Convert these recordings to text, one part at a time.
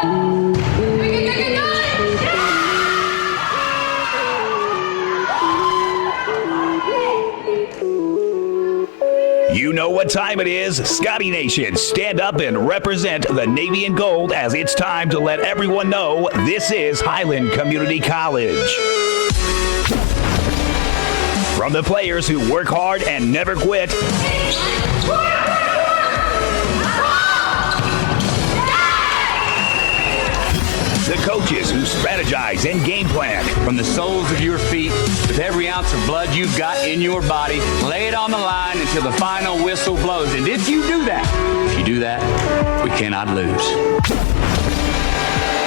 You know what time it is. Scotty Nation, stand up and represent the Navy and Gold as it's time to let everyone know this is Highland Community College. From the players who work hard and never quit, the coaches who strategize and game plan. From the soles of your feet, with every ounce of blood you've got in your body, lay it on the line until the final whistle blows. And if you do that, we cannot lose.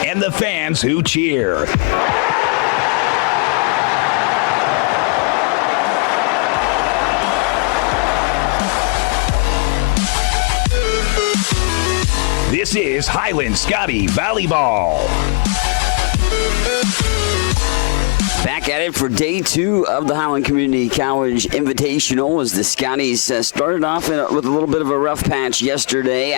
And the fans who cheer. This is Highland Scotty Volleyball. Back at it for day 2 of the Highland Community College Invitational as the Scotties started off with a little bit of a rough patch yesterday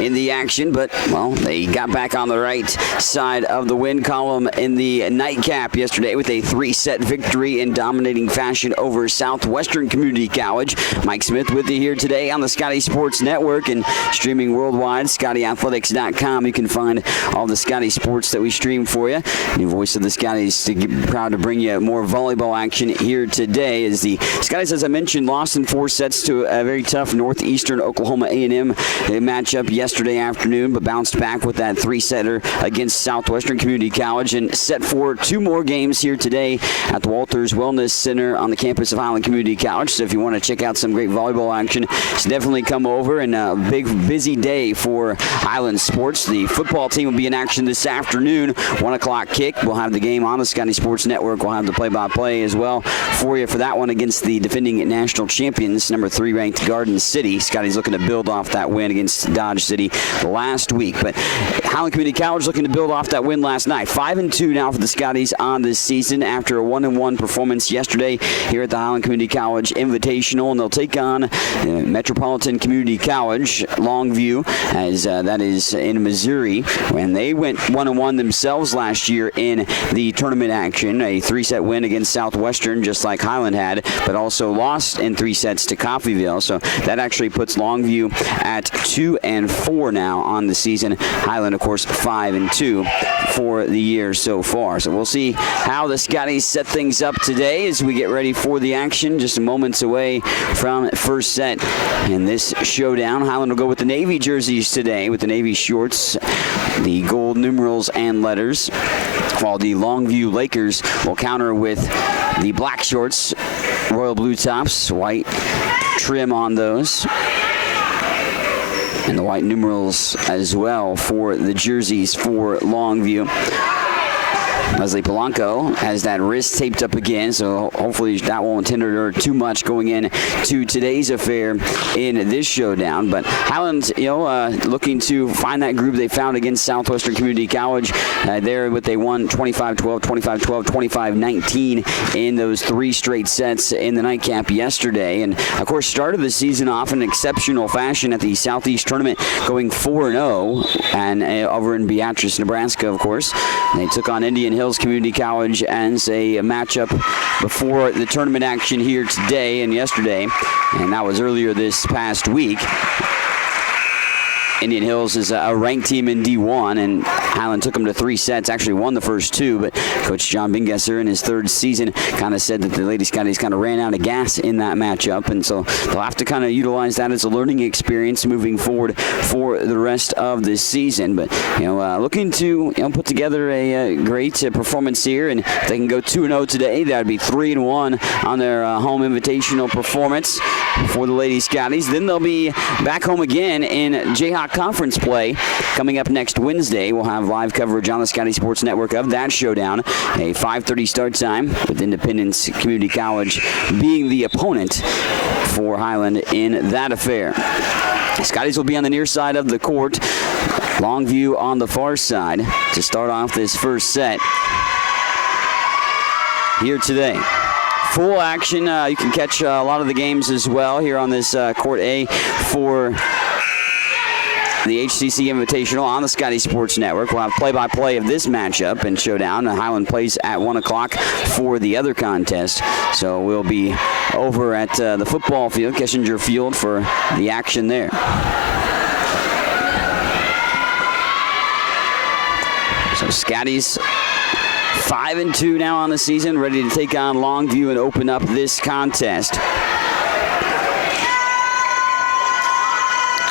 in the action, but, well, they got back on the right side of the win column in the nightcap yesterday with a 3-set victory in dominating fashion over Southwestern Community College. Mike Smith with you here today on the Scotty Sports Network and streaming worldwide, ScottyAthletics.com. You can find all the Scotty sports that we stream for you. New voice of the Scotties, proud to bring you more volleyball action here today as the Scotties, as I mentioned, lost in 4 sets to a very tough Northeastern Oklahoma A&M matchup yesterday afternoon, but bounced back with that 3-setter against Southwestern Community College and set for 2 more games here today at the Walters Wellness Center on the campus of Highland Community College. So if you want to check out some great volleyball action, just definitely come over. And a big, busy day for Highland sports. The football team will be in action this afternoon, 1 o'clock kick. We'll have the game on the Scotty Sports Network. We'll have the play-by-play as well for you for that one against the defending national champions, number 3 ranked Garden City. Scotty's looking to build off that win against Dodge City last week. But Highland Community College looking to build off that win last night. 5-2 now for the Scotties on this season after a 1-1 performance yesterday here at the Highland Community College Invitational. And they'll take on Metropolitan Community College, Longview, as that is in Missouri. And they went 1-1 themselves last year in the tournament action. A 3-set win against Southwestern, just like Highland had, but also lost in 3 sets to Coffeyville. So that actually puts Longview at 2-4 now on the season. Highland, of course, 5-2 for the year so far. So we'll see how the Scotties set things up today as we get ready for the action. Just moments away from first set in this showdown. Highland will go with the Navy jerseys today, with the Navy shorts, the gold numerals and letters, while the Longview Lakers will counter with the black shorts, royal blue tops, white trim on those, and the white numerals as well for the jerseys for Longview. Leslie Polanco has that wrist taped up again, so hopefully that won't hinder her too much going in to today's affair in this showdown. But Highland, looking to find that groove they found against Southwestern Community College. There, what they won 25-12, 25-12, 25-19 in those 3 straight sets in the nightcap yesterday. And of course, started the season off in exceptional fashion at the Southeast Tournament, going 4-0, and over in Beatrice, Nebraska, of course. They took on Indian Hills Community College as a matchup before the tournament action here today and yesterday, and that was earlier this past week. Indian Hills is a ranked team in D1, and Highland took them to 3 sets, actually won the first 2, but Coach John Bingesser in his 3rd season kind of said that the Lady Scotties kind of ran out of gas in that matchup, and so they'll have to kind of utilize that as a learning experience moving forward for the rest of this season. But, looking to put together a great performance here, and if they can go 2-0 today, that would be 3-1 on their home invitational performance for the Lady Scotties. Then they'll be back home again in Jayhawk Conference play coming up next Wednesday. We'll have live coverage on the Scotty Sports Network of that showdown. A 5:30 start time with Independence Community College being the opponent for Highland in that affair. Scotties will be on the near side of the court. Longview on the far side to start off this first set here today. Full action. You can catch a lot of the games as well here on this Court A for the HCC Invitational on the Scotty Sports Network. We'll have play-by-play of this matchup and showdown. Highland plays at 1 o'clock for the other contest. So we'll be over at the football field, Kissinger Field, for the action there. So Scotty's 5-2 now on the season, ready to take on Longview and open up this contest.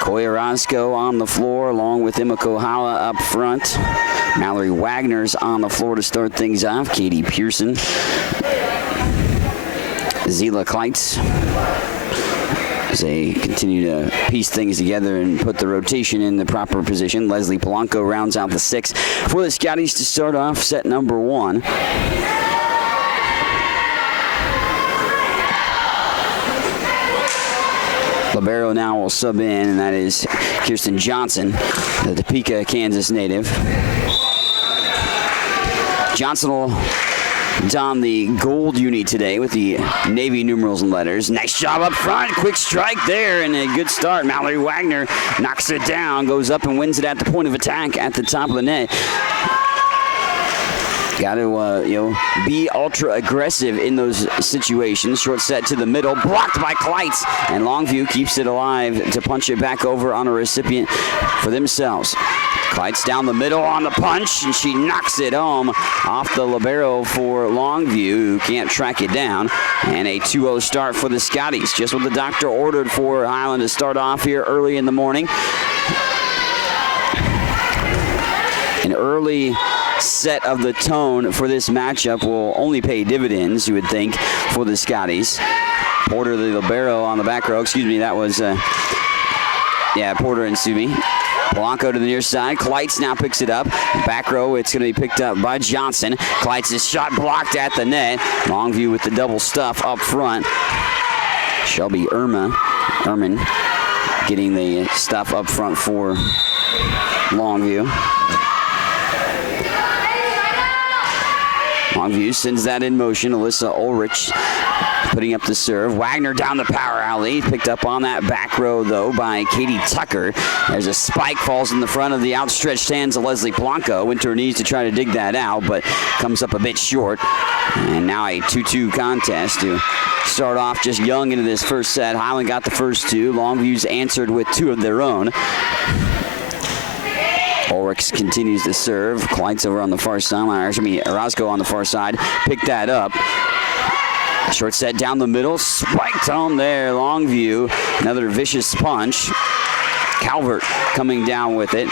Koya Roscoe on the floor along with Emma Kohala up front. Mallory Wagner's on the floor to start things off. Katie Pearson. Zila Kleitz. As they continue to piece things together and put the rotation in the proper position. Leslie Polanco rounds out the 6 for the Scotties to start off set number 1. Libero now will sub in, and that is Kirsten Johnson, the Topeka, Kansas native. Johnson will don the gold uni today with the Navy numerals and letters. Nice job up front. Quick strike there and a good start. Mallory Wagner knocks it down, goes up and wins it at the point of attack at the top of the net. Got to, be ultra aggressive in those situations. Short set to the middle, blocked by Kleitz, and Longview keeps it alive to punch it back over on a recipient for themselves. Kleitz down the middle on the punch, and she knocks it home off the libero for Longview, who can't track it down. And a 2-0 start for the Scotties. Just what the doctor ordered for Highland to start off here early in the morning. An early set of the tone for this matchup will only pay dividends, you would think, for the Scotties. Porter, the libero on the back row. Excuse me, that was, Porter and Sumi. Polanco to the near side. Kleitz now picks it up. Back row, it's going to be picked up by Johnson. Kleitz's shot blocked at the net. Longview with the double stuff up front. Shelby Ehrman getting the stuff up front for Longview. Longview sends that in motion. Alyssa Ulrich putting up the serve. Wagner down the power alley. Picked up on that back row, though, by Katie Tucker. There's a spike, falls in the front of the outstretched hands of Leslie Polanco. Went to her knees to try to dig that out, but comes up a bit short. And now a 2-2 contest to start off just young into this first set. Highland got the first 2. Longview's answered with 2 of their own. Ulrich continues to serve. Kleitz over on the far side. Orozco on the far side. Pick that up. Short set down the middle. Spiked home there. Longview. Another vicious punch. Calvert coming down with it.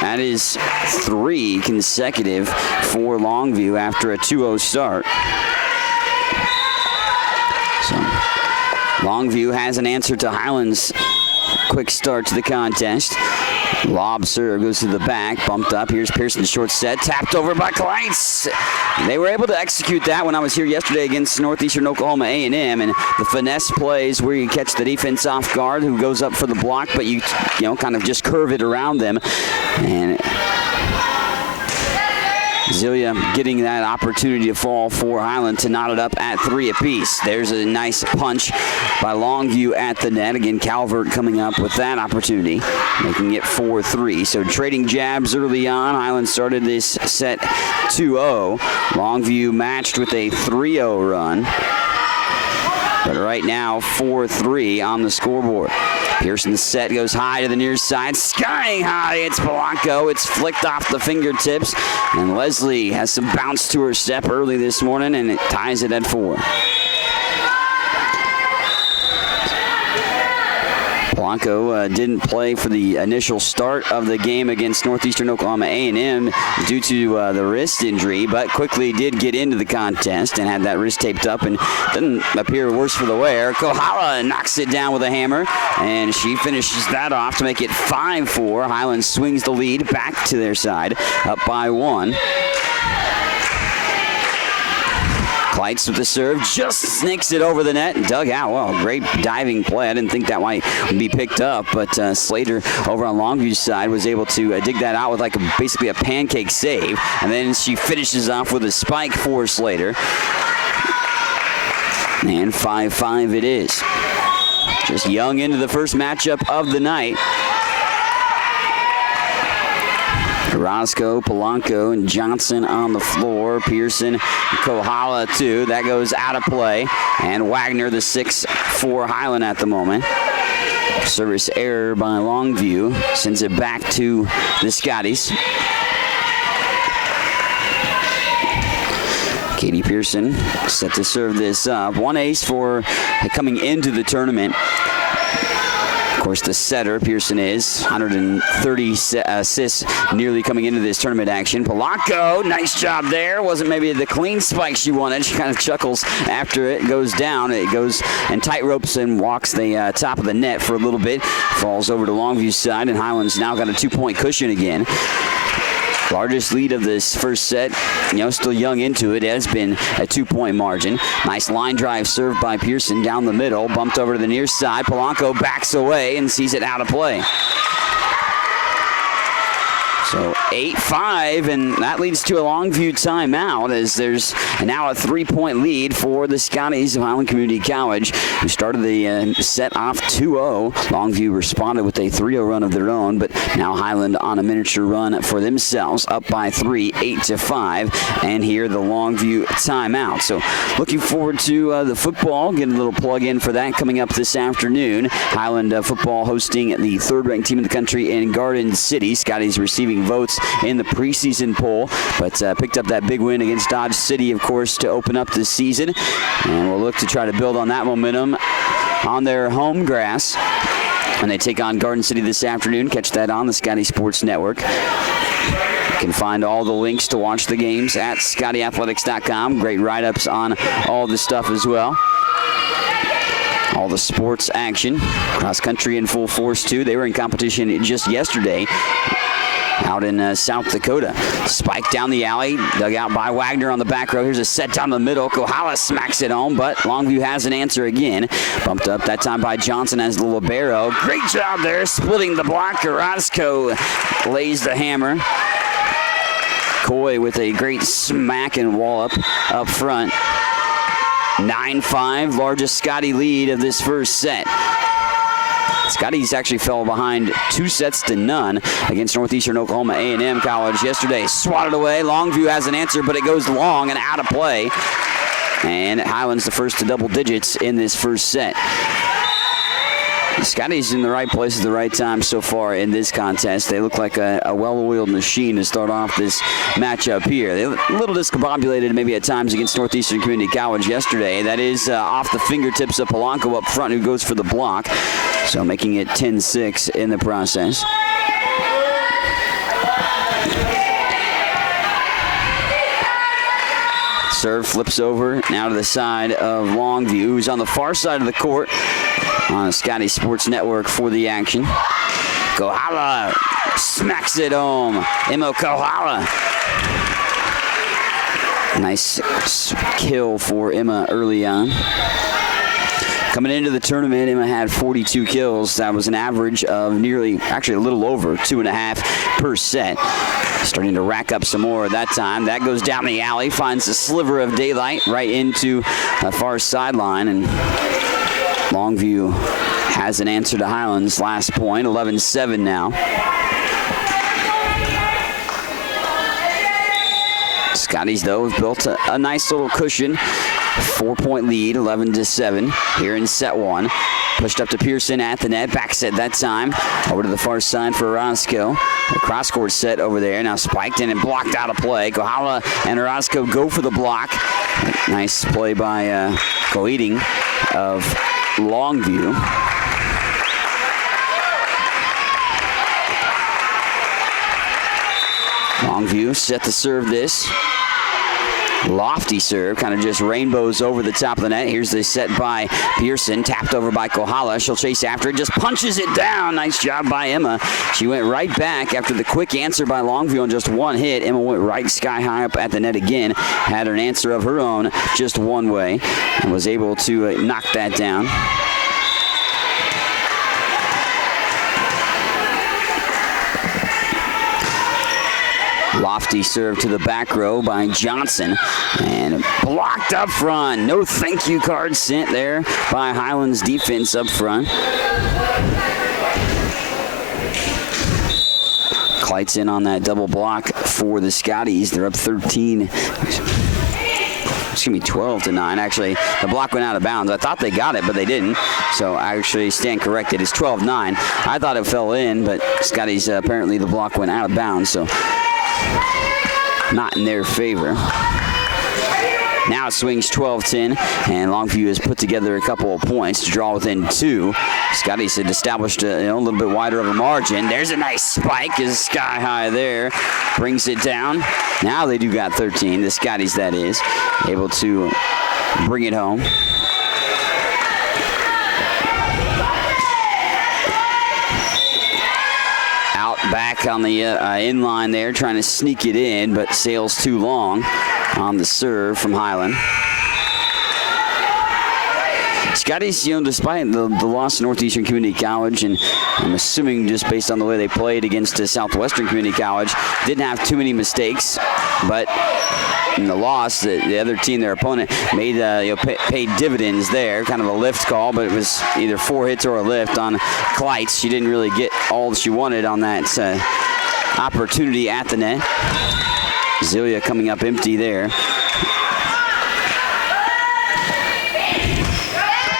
That is 3 consecutive for Longview after a 2-0 start. So Longview has an answer to Highland's quick start to the contest. Lob serve goes to the back, bumped up. Here's Pearson's short set, tapped over by Kleitz. They were able to execute that when I was here yesterday against Northeastern Oklahoma A&M, and the finesse plays where you catch the defense off guard, who goes up for the block, but you kind of just curve it around them. And Zelia getting that opportunity to fall for Highland to knot it up at 3 apiece. There's a nice punch by Longview at the net. Again, Calvert coming up with that opportunity, making it 4-3. So trading jabs early on. Highland started this set 2-0. Longview matched with a 3-0 run. But right now, 4-3 on the scoreboard. Pearson's set goes high to the near side. Skying high, it's Polanco. It's flicked off the fingertips. And Leslie has some bounce to her step early this morning, and it ties it at 4. Polanco didn't play for the initial start of the game against Northeastern Oklahoma A&M due to the wrist injury, but quickly did get into the contest and had that wrist taped up and didn't appear worse for the wear. Kohala knocks it down with a hammer, and she finishes that off to make it 5-4. Highland swings the lead back to their side, up by 1. Kleitz with the serve, just sneaks it over the net and dug out. Well, great diving play. I didn't think that might be picked up, but Slater over on Longview's side was able to dig that out with basically a pancake save. And then she finishes off with a spike for Slater. And 5-5 it is. Just young into the first matchup of the night. Roscoe, Polanco, and Johnson on the floor. Pearson, Kohala, too. That goes out of play. And Wagner, the 6 for Highland at the moment. Service error by Longview. Sends it back to the Scotties. Katie Pearson set to serve this up. 1 ace for coming into the tournament. Of course, the setter, Pearson is 130 assists nearly coming into this tournament action. Polanco, nice job there. Wasn't maybe the clean spike she wanted. She kind of chuckles after it goes down. It goes and tight ropes and walks the top of the net for a little bit. Falls over to Longview's side, and Highland's now got a 2-point cushion again. Largest lead of this first set, still young into it. It has been a 2-point margin. Nice line drive served by Pearson down the middle. Bumped over to the near side. Polanco backs away and sees it out of play. So 8-5, and that leads to a Longview timeout as there's now a 3-point lead for the Scotties of Highland Community College, who started the set off 2-0. Longview responded with a 3-0 run of their own, but now Highland on a miniature run for themselves, up by 3, 8-5, and here the Longview timeout. So looking forward to the football, getting a little plug in for that coming up this afternoon. Highland football hosting the 3rd-ranked team in the country in Garden City. Scotties receiving votes in the preseason poll, but picked up that big win against Dodge City, of course, to open up the season, and we'll look to try to build on that momentum on their home grass. And they take on Garden City this afternoon. Catch that on the Scotty Sports Network. You can find all the links to watch the games at ScottyAthletics.com. Great write-ups on all the stuff as well. All the sports action. Cross country in full force, too. They were in competition just yesterday out in South Dakota. Spike down the alley, dug out by Wagner on the back row. Here's a set down the middle. Kohala smacks it home, but Longview has an answer again. Bumped up that time by Johnson as the libero. Great job there, splitting the block. Roscoe lays the hammer. Coy with a great smack and wallop up front. 9-5, largest Scotty lead of this first set. Scotties actually fell behind 2-0 against Northeastern Oklahoma A&M College yesterday. Swatted away. Longview has an answer, but it goes long and out of play. And Highland's the first to double digits in this first set. Scotty's in the right place at the right time so far in this contest. They look like a well-oiled machine to start off this matchup here. They look a little discombobulated maybe at times against Northeastern Community College yesterday. That is off the fingertips of Polanco up front, who goes for the block. So making it 10-6 in the process. Serve flips over now to the side of Longview, who's on the far side of the court on the Scotty Sports Network for the action. Kohala smacks it home. Emma Kohala. Nice kill for Emma early on. Coming into the tournament, Emma had 42 kills. That was an average of actually a little over 2.5 per set. Starting to rack up some more at that time. That goes down the alley, finds a sliver of daylight right into the far sideline, and Longview has an answer to Highland's last point. 11-7 now. Scotties, though, have built a nice little cushion. 4-point lead, 11-7 here in set one. Pushed up to Pearson at the net. Back set that time. Over to the far side for Roscoe. The cross-court set over there. Now spiked in and blocked out of play. Kohala and Roscoe go for the block. Nice play by Coeding of Longview. Longview set to serve this. Lofty serve, kind of just rainbows over the top of the net. Here's the set by Pearson, tapped over by Kohala. She'll chase after it, just punches it down. Nice job by Emma. She went right back after the quick answer by Longview on just one hit. Emma went right sky high up at the net again, had an answer of her own just one way, and was able to knock that down. Lofty serve to the back row by Johnson, and blocked up front. No thank you card sent there by Highland's defense up front. Kleitz in on that double block for the Scotties. They're up 13. Excuse me, 12-9. Actually, the block went out of bounds. I thought they got it, but they didn't. So I actually stand corrected. It's 12-9. I thought it fell in, but Scotties, apparently the block went out of bounds, so not in their favor. Now it swings 12-10, and Longview has put together a couple of points to draw within 2. Scotties had established a little bit wider of a margin. There's a nice spike, is sky high there. Brings it down. Now they do got 13, the Scotties that is, able to bring it home. Out back on the inline there, trying to sneak it in, but sails too long on the serve from Highland. Scotties, despite the loss to Northeastern Community College, and I'm assuming just based on the way they played against Southwestern Community College, didn't have too many mistakes, but in the loss, the other team, their opponent, made paid dividends there. Kind of a lift call, but it was either 4 hits or a lift on Kleitz. She didn't really get all she wanted on that opportunity at the net. Zelia coming up empty there.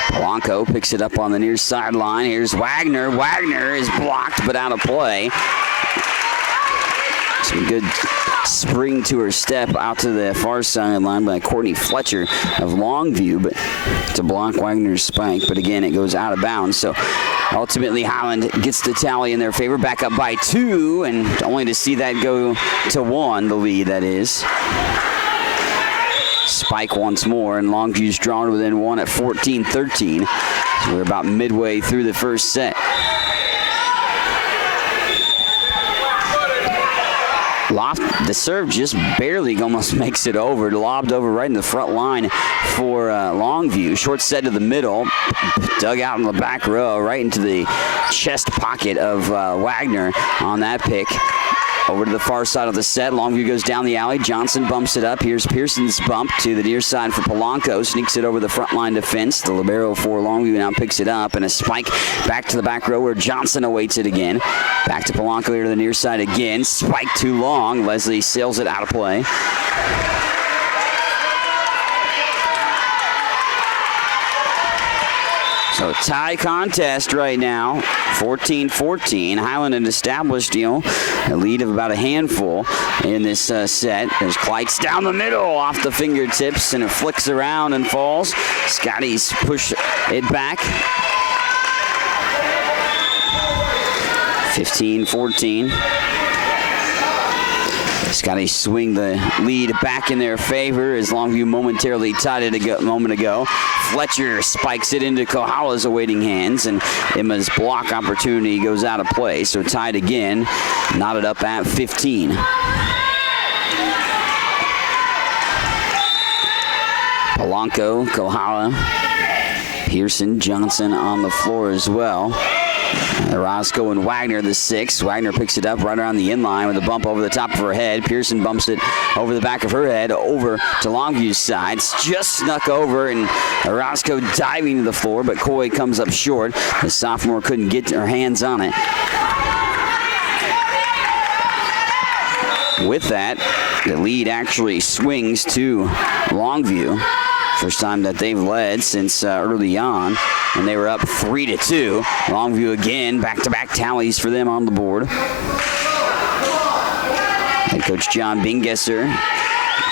Polanco picks it up on the near sideline. Here's Wagner. Wagner is blocked but out of play. Some good spring to her step out to the far sideline by Courtney Fletcher of Longview, but to block Wagner's spike. But again, it goes out of bounds. So ultimately, Highland gets the tally in their favor, back up by 2, and only to see that go to 1, the lead that is. Spike once more, and Longview's drawn within 1 at 14-13. So we're about midway through the first set. The serve just barely almost makes it over. Lobbed over right in the front line for Longview. Short set to the middle. Dug out in the back row, right into the chest pocket of Wagner on that pick. Over to the far side of the set. Longview goes down the alley. Johnson bumps it up. Here's Pearson's bump to the near side for Polanco. Sneaks it over the front line defense. The libero for Longview now picks it up. And a spike back to the back row where Johnson awaits it again. Back to Polanco here to the near side again. Spike too long. Leslie sails it out of play. So tie contest right now, 14-14. Highland had established, a lead of about a handful in this set. There's Kleitz down the middle off the fingertips, and it flicks around and falls. Scotties push it back. 15-14. Scotties swing the lead back in their favor as Longview momentarily tied it a moment ago. Fletcher spikes it into Kohala's awaiting hands, and Emma's block opportunity goes out of play. So tied again, knotted up at 15. Polanco, Kohala, Pearson, Johnson on the floor as well. Orozco and Wagner, the 6. Wagner picks it up right around the inline with a bump over the top of her head. Pearson bumps it over the back of her head over to Longview's side. It's just snuck over, and Orozco diving to the floor, but Coy comes up short. The sophomore couldn't get her hands on it. With that, the lead actually swings to Longview. First time that they've led since early on, and they were up 3-2. Longview again, back-to-back tallies for them on the board. Head coach John Bingesser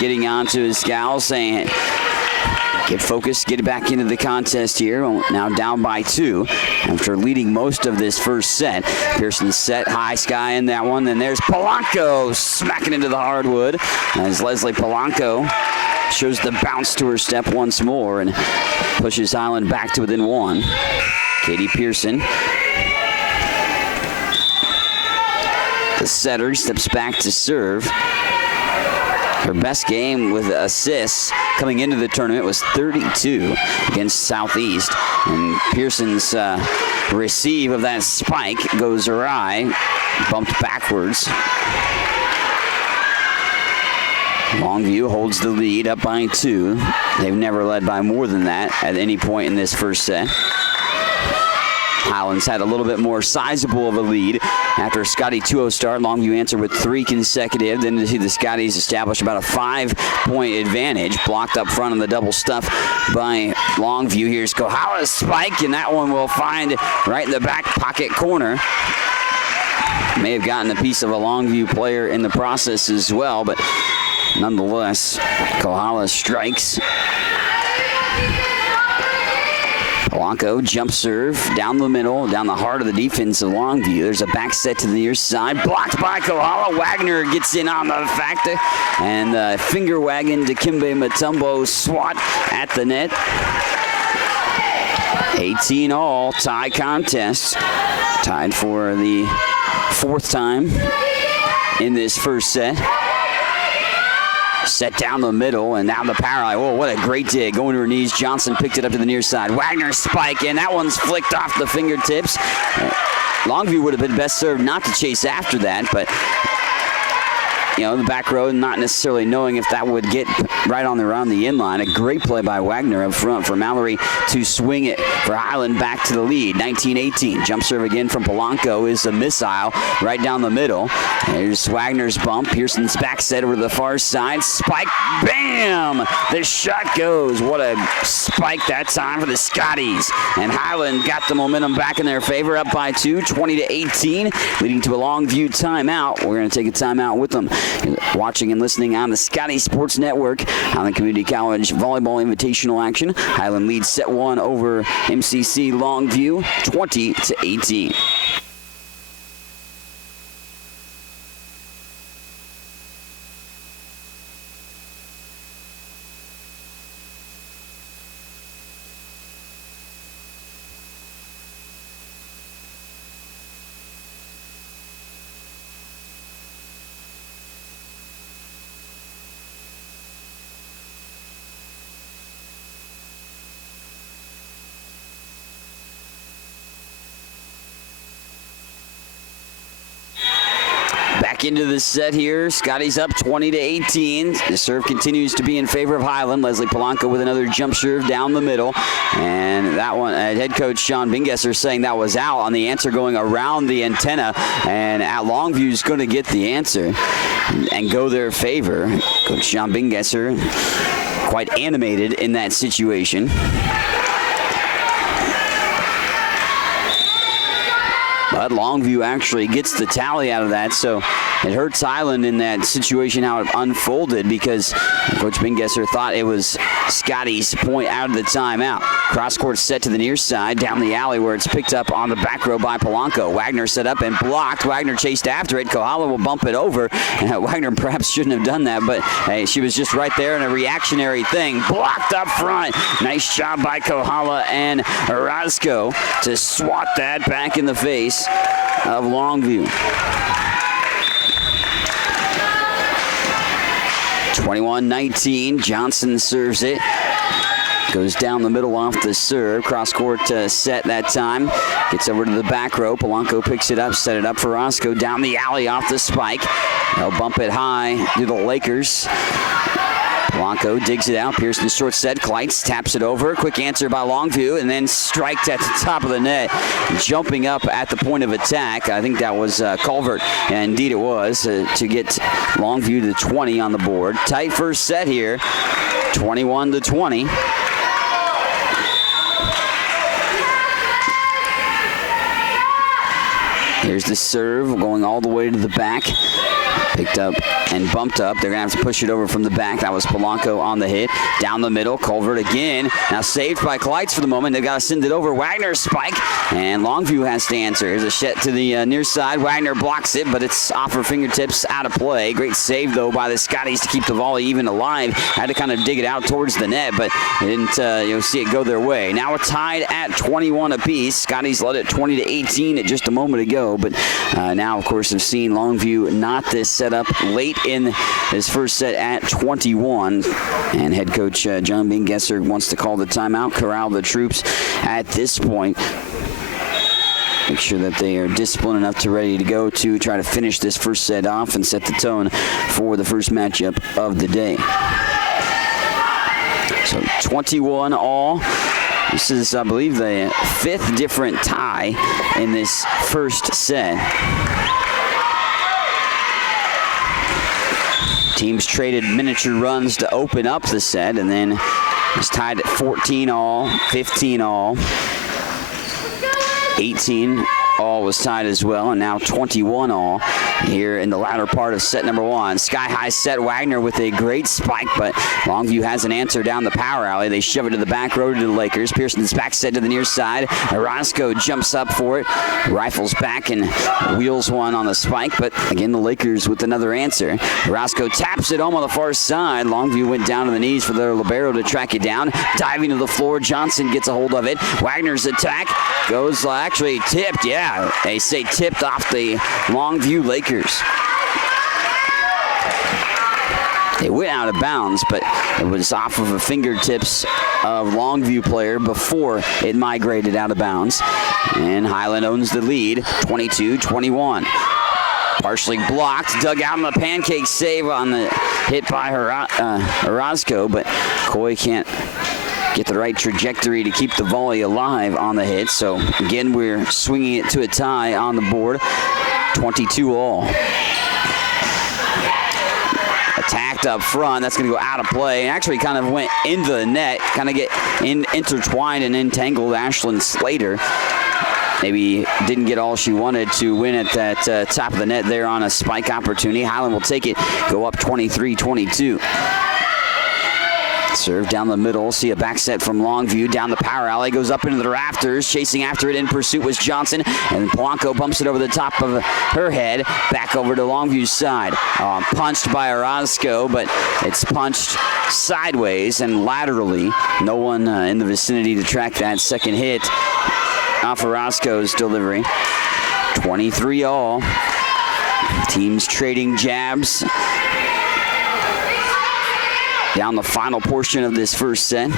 getting on to his gals, saying, get focused, get back into the contest here. Now down by 2 after leading most of this first set. Pearson's set, high sky in that one. Then there's Polanco smacking into the hardwood as Leslie Polanco shows the bounce to her step once more and pushes Highland back to within 1. Katie Pearson, the setter, steps back to serve. Her best game with assists coming into the tournament was 32 against Southeast. And Pearson's receive of that spike goes awry, bumped backwards. Longview holds the lead up by 2. They've never led by more than that at any point in this first set. Highland's had a little bit more sizable of a lead after a Scotty 2-0 start. Longview answered with 3 consecutive. Then to see the Scotties establish about a 5-point advantage. Blocked up front on the double stuff by Longview. Here's Koala's spike, and that one will find right in the back pocket corner. May have gotten a piece of a Longview player in the process as well, but nonetheless, Koala strikes. Polanco jump serve down the middle, down the heart of the defense of Longview. There's a back set to the near side, blocked by Koala. Wagner gets in on the factor, and finger wagon to Kimbe Matumbo swat at the net. 18 all, tie contest. Tied for the 4th time in this first set. Set down the middle, and now the power line. Oh, what a great dig. Going to her knees. Johnson picked it up to the near side. Wagner spike, and that one's flicked off the fingertips. Longview would have been best served not to chase after that, but the back row not necessarily knowing if that would get right on around the inline. A great play by Wagner up front for Mallory to swing it for Highland back to the lead. 19-18. Jump serve again from Polanco is a missile right down the middle. There's Wagner's bump. Pearson's back set over to the far side. Spike. Bam! The shot goes. What a spike that time for the Scotties. And Highland got the momentum back in their favor, up by 2, 20-18, leading to a Longview timeout. We're going to take a timeout with them. Watching and listening on the Scotty Sports Network. Highland Community College Volleyball Invitational action. Highland leads set 1 over MCC Longview, 20-18. Back into the set here. Scotty's up 20-18. The serve continues to be in favor of Highland. Leslie Polanco with another jump serve down the middle. And that one, head coach Sean Bingesser saying that was out on the answer going around the antenna. And Longview's going to get the answer and go their favor. Coach Sean Bingesser quite animated in that situation. But Longview actually gets the tally out of that, so it hurts Highland in that situation how it unfolded because Coach Bingesser thought it was Scotty's point out of the timeout. Cross court set to the near side, down the alley where it's picked up on the back row by Polanco. Wagner set up and blocked. Wagner chased after it. Kohala will bump it over. Wagner perhaps shouldn't have done that, but hey, she was just right there in a reactionary thing. Blocked up front. Nice job by Kohala and Orozco to swat that back in the face of Longview. 21-19. Johnson serves it. Goes down the middle off the serve. Cross court set that time. Gets over to the back row. Polanco picks it up, set it up for Roscoe. Down the alley off the spike. They'll bump it high to the Lakers. Polanco digs it out. Pearson short set. Kleitz taps it over. Quick answer by Longview, and then striked at the top of the net. Jumping up at the point of attack. I think that was Culvert. And indeed it was to get Longview to 20 on the board. Tight first set here. 21-20. Here's the serve going all the way to the back. Picked up and bumped up. They're going to have to push it over from the back. That was Polanco on the hit. Down the middle, Culvert again. Now saved by Kleitz for the moment. They've got to send it over. Wagner spike, and Longview has to answer. Here's a shot to the near side. Wagner blocks it, but it's off her fingertips, out of play. Great save, though, by the Scotties to keep the volley even alive. Had to kind of dig it out towards the net, but they didn't see it go their way. Now we're tied at 21 apiece. Scotties led it 20-18 just a moment ago, but now, of course, have seen Longview not this set up late in this first set at 21. And head coach John Bingesser wants to call the timeout, corral the troops at this point. Make sure that they are disciplined enough to ready to go to try to finish this first set off and set the tone for the first matchup of the day. So 21 all. This is, I believe, the 5th different tie in this first set. Teams traded miniature runs to open up the set, and then it's tied at 14 all, 15 all, 18 all was tied as well, and now 21 all here in the latter part of set number 1. Sky high set. Wagner with a great spike, but Longview has an answer down the power alley. They shove it to the back row to the Lakers. Pearson's back set to the near side. Orozco jumps up for it, rifles back and wheels one on the spike, but again the Lakers with another answer. Orozco taps it home on the far side. Longview went down to the knees for their libero to track it down. Diving to the floor, Johnson gets a hold of it. Wagner's attack goes actually tipped. Yeah, they say tipped off the Longview Lakers. It went out of bounds, but it was off of the fingertips of Longview player before it migrated out of bounds. And Highland owns the lead, 22-21. Partially blocked, dug out on the pancake save on the hit by Orozco, but Coy can't get the right trajectory to keep the volley alive on the hit. So again, we're swinging it to a tie on the board, 22 all. Attacked up front, that's going to go out of play. Actually kind of went into the net, kind of get intertwined and entangled Ashlyn Slater. Maybe didn't get all she wanted to win at that top of the net there on a spike opportunity. Highland will take it, go up 23-22. Serve down the middle, see a back set from Longview, down the power alley, goes up into the rafters, chasing after it in pursuit was Johnson, and Polanco bumps it over the top of her head, back over to Longview's side. Punched by Orozco, but it's punched sideways and laterally. No one in the vicinity to track that second hit off Orozco's delivery. 23 all. Teams trading jabs down the final portion of this first set.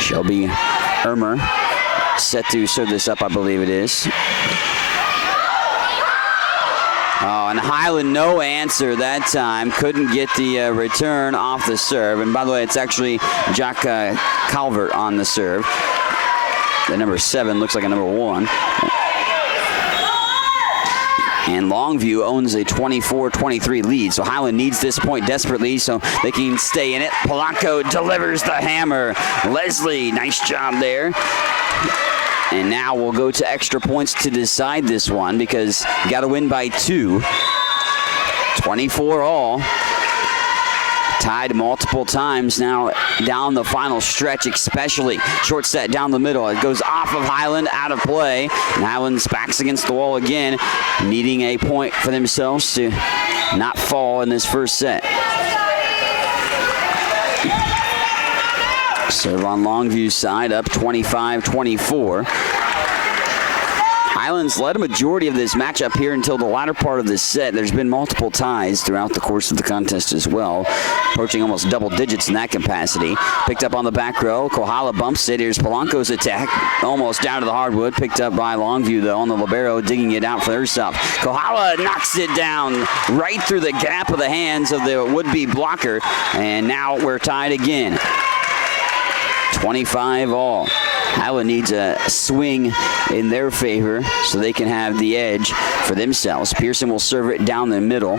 Shelby Ermer set to serve this up, I believe it is. Oh, and Highland no answer that time. Couldn't get the return off the serve. And by the way, it's actually Jack Calvert on the serve. The number 7 looks like a number 1. And Longview owns a 24-23 lead. So Highland needs this point desperately so they can stay in it. Polanco delivers the hammer. Leslie, nice job there. And now we'll go to extra points to decide this one because you got to win by 2. 24 all. Tied multiple times now down the final stretch, especially short set down the middle. It goes off of Highland, out of play. And Highland's backs against the wall again, needing a point for themselves to not fall in this first set. Serve on Longview's side, up 25-24. Highlands led a majority of this matchup here until the latter part of this set. There's been multiple ties throughout the course of the contest as well, approaching almost double digits in that capacity. Picked up on the back row. Kohala bumps it. Here's Polanco's attack, almost down to the hardwood. Picked up by Longview, though, on the libero, digging it out for herself. Kohala knocks it down right through the gap of the hands of the would-be blocker, and now we're tied again. 25 all. Highland needs a swing in their favor so they can have the edge for themselves. Pearson will serve it down the middle.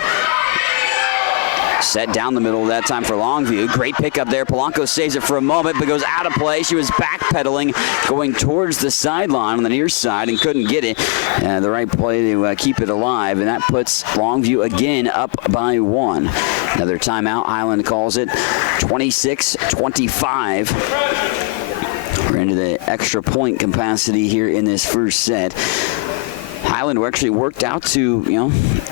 Set down the middle that time for Longview. Great pickup there. Polanco saves it for a moment, but goes out of play. She was backpedaling, going towards the sideline on the near side and couldn't get it. The right play to keep it alive, and that puts Longview again up by 1. Another timeout. Highland calls it 26-25. We're into the extra point capacity here in this first set. Highland actually worked out to,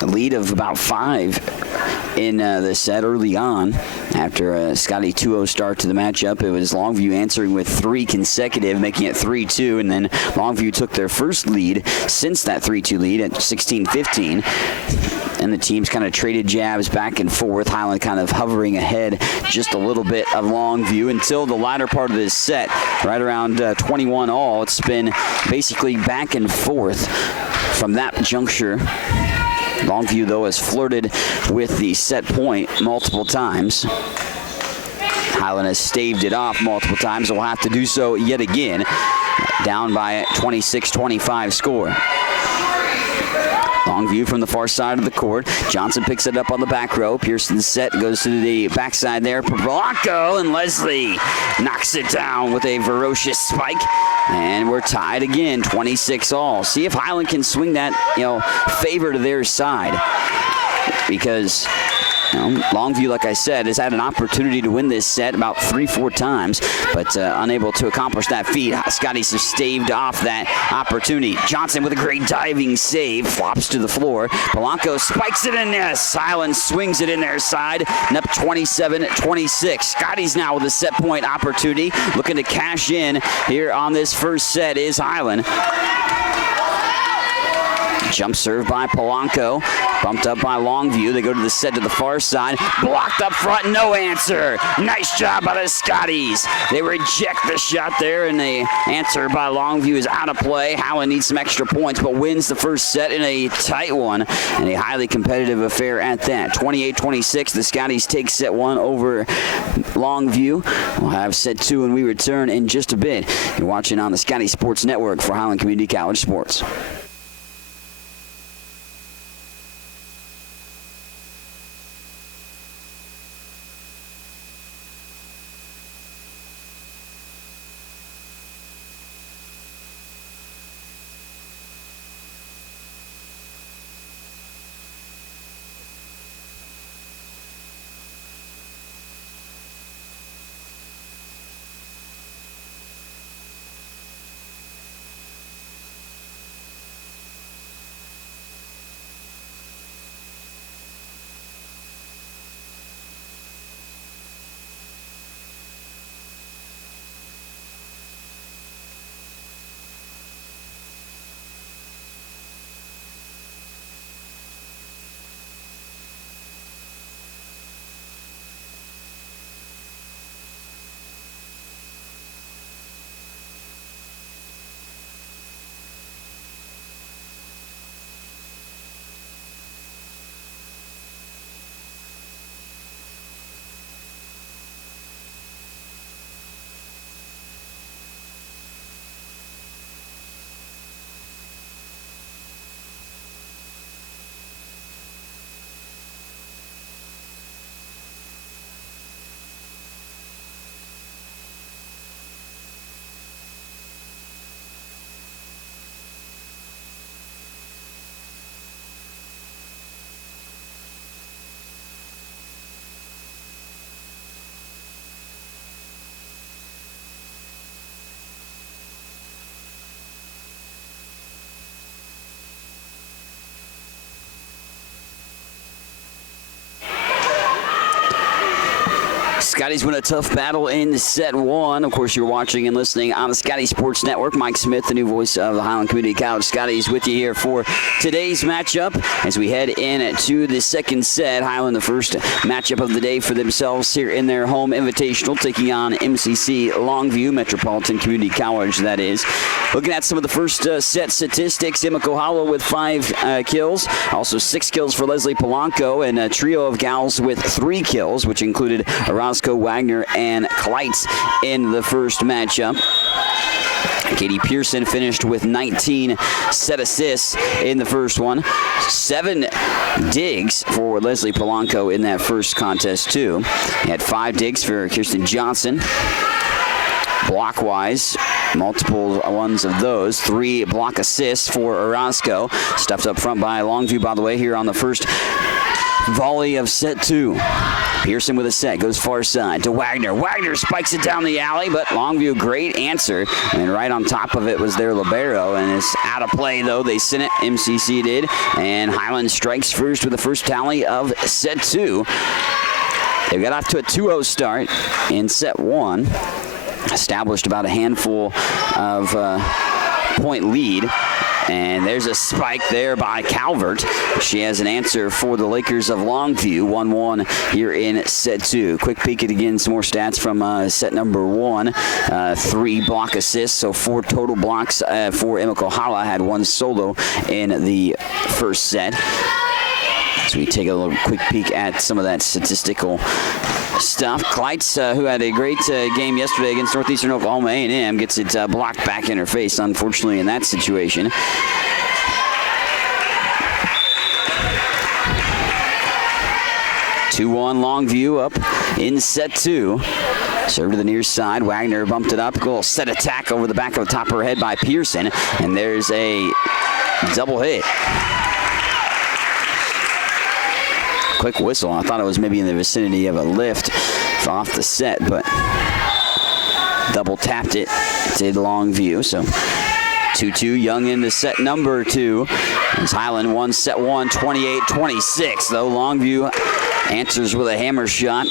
a lead of about 5 in the set early on. After a Scotty 2-0 start to the matchup, it was Longview answering with 3 consecutive, making it 3-2, and then Longview took their first lead since that 3-2 lead at 16-15. And the teams kind of traded jabs back and forth. Highland kind of hovering ahead just a little bit of Longview until the latter part of this set, right around 21 all. It's been basically back and forth from that juncture. Longview, though, has flirted with the set point multiple times. Highland has staved it off multiple times, so we'll have to do so yet again. Down by 26-25 score. Longview from the far side of the court. Johnson picks it up on the back row. Pearson's set goes to the backside there. Blanco, and Leslie knocks it down with a ferocious spike. And we're tied again, 26-all. See if Highland can swing that, favor to their side. Because Longview, like I said, has had an opportunity to win this set about 3-4 times, but unable to accomplish that feat. Scotties have staved off that opportunity. Johnson with a great diving save, flops to the floor. Polanco spikes it in there. Highland swings it in their side, and up 27-26. Scotties now with a set point opportunity, looking to cash in here on this first set is Highland. Jump serve by Polanco, bumped up by Longview. They go to the set to the far side. Blocked up front, no answer. Nice job by the Scotties. They reject the shot there, and the answer by Longview is out of play. Highland needs some extra points, but wins the first set in a tight one, and a highly competitive affair at that. 28-26, the Scotties take set one over Longview. We'll have set two when we return in just a bit. You're watching on the Scotty Sports Network for Highland Community College Sports. Scotties win a tough battle in set one. Of course, you're watching and listening on the Scotty Sports Network. Mike Smith, the new voice of the Highland Community College Scotties, with you here for today's matchup as we head into the second set. Highland, the first matchup of the day for themselves here in their home invitational, taking on MCC Longview, Metropolitan Community College, that is. Looking at some of the first set statistics, Emma Kohala with 5 kills, also 6 kills for Leslie Polanco, and a trio of gals with 3 kills, which included Orozco, Wagner, and Kleitz in the first matchup. Katie Pearson finished with 19 set assists in the first one. 7 digs for Leslie Polanco in that first contest, too. He had 5 digs for Kirsten Johnson. Block-wise, multiple ones of those. 3 block assists for Orozco. Stuffed up front by Longview, by the way, here on the first volley of set 2. Pearson with a set, goes far side to Wagner. Wagner spikes it down the alley, but Longview, great answer. And right on top of it was their libero, and it's out of play, though. They sent it, MCC did, and Highland strikes first with the first tally of set 2. They got off to a 2-0 start in set 1. Established about a handful of point lead. And there's a spike there by Calvert. She has an answer for the Lakers of Longview. 1-1 here in set 2. Quick peek at, again, some more stats from set number 1. 3 block assists, so 4 total blocks for Emma Kohala. Had 1 solo in the first set. So we take a little quick peek at some of that statistical stuff. Kleitz, who had a great game yesterday against Northeastern Oklahoma A&M, gets it blocked back in her face, unfortunately, in that situation. Two-1 Longview up in set 2. Serve to the near side. Wagner bumped it up. Little set attack over the back of the top of her head by Pearson. And there's a double hit. Quick whistle. I thought it was maybe in the vicinity of a lift off the set, but double tapped it to Longview. So 2-2, Young into set number 2. As Highland won set 1, 28-26. Though Longview answers with a hammer shot.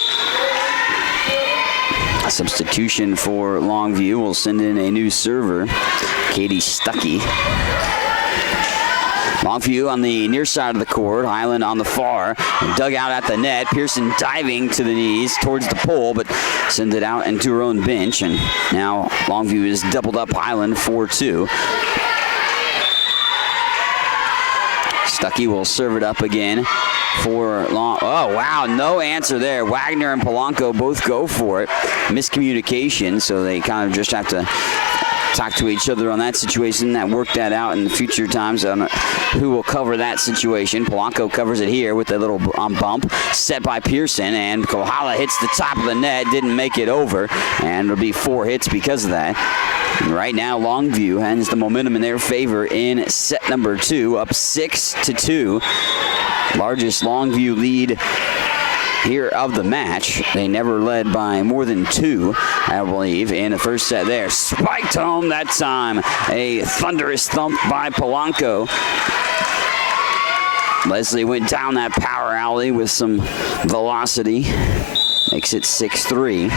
A substitution for Longview will send in a new server, Katie Stuckey. Longview on the near side of the court, Highland on the far, dug out at the net. Pearson diving to the knees towards the pole, but sends it out into her own bench. And now Longview is doubled up Highland 4-2. Stuckey will serve it up again for Long. Oh, wow, no answer there. Wagner and Polanco both go for it. Miscommunication, so they kind of just have to talk to each other on that situation. That worked that out in the future times on who will cover that situation. Polanco covers it here with a little bump set by Pearson, and Kohala hits the top of the net, didn't make it over, and it'll be 4 hits because of that. And right now, Longview has the momentum in their favor in set number 2, up 6-2. Largest Longview lead here of the match. They never led by more than 2, I believe, in the first set there. Spiked home that time. A thunderous thump by Polanco. Leslie went down that power alley with some velocity. Makes it 6-3.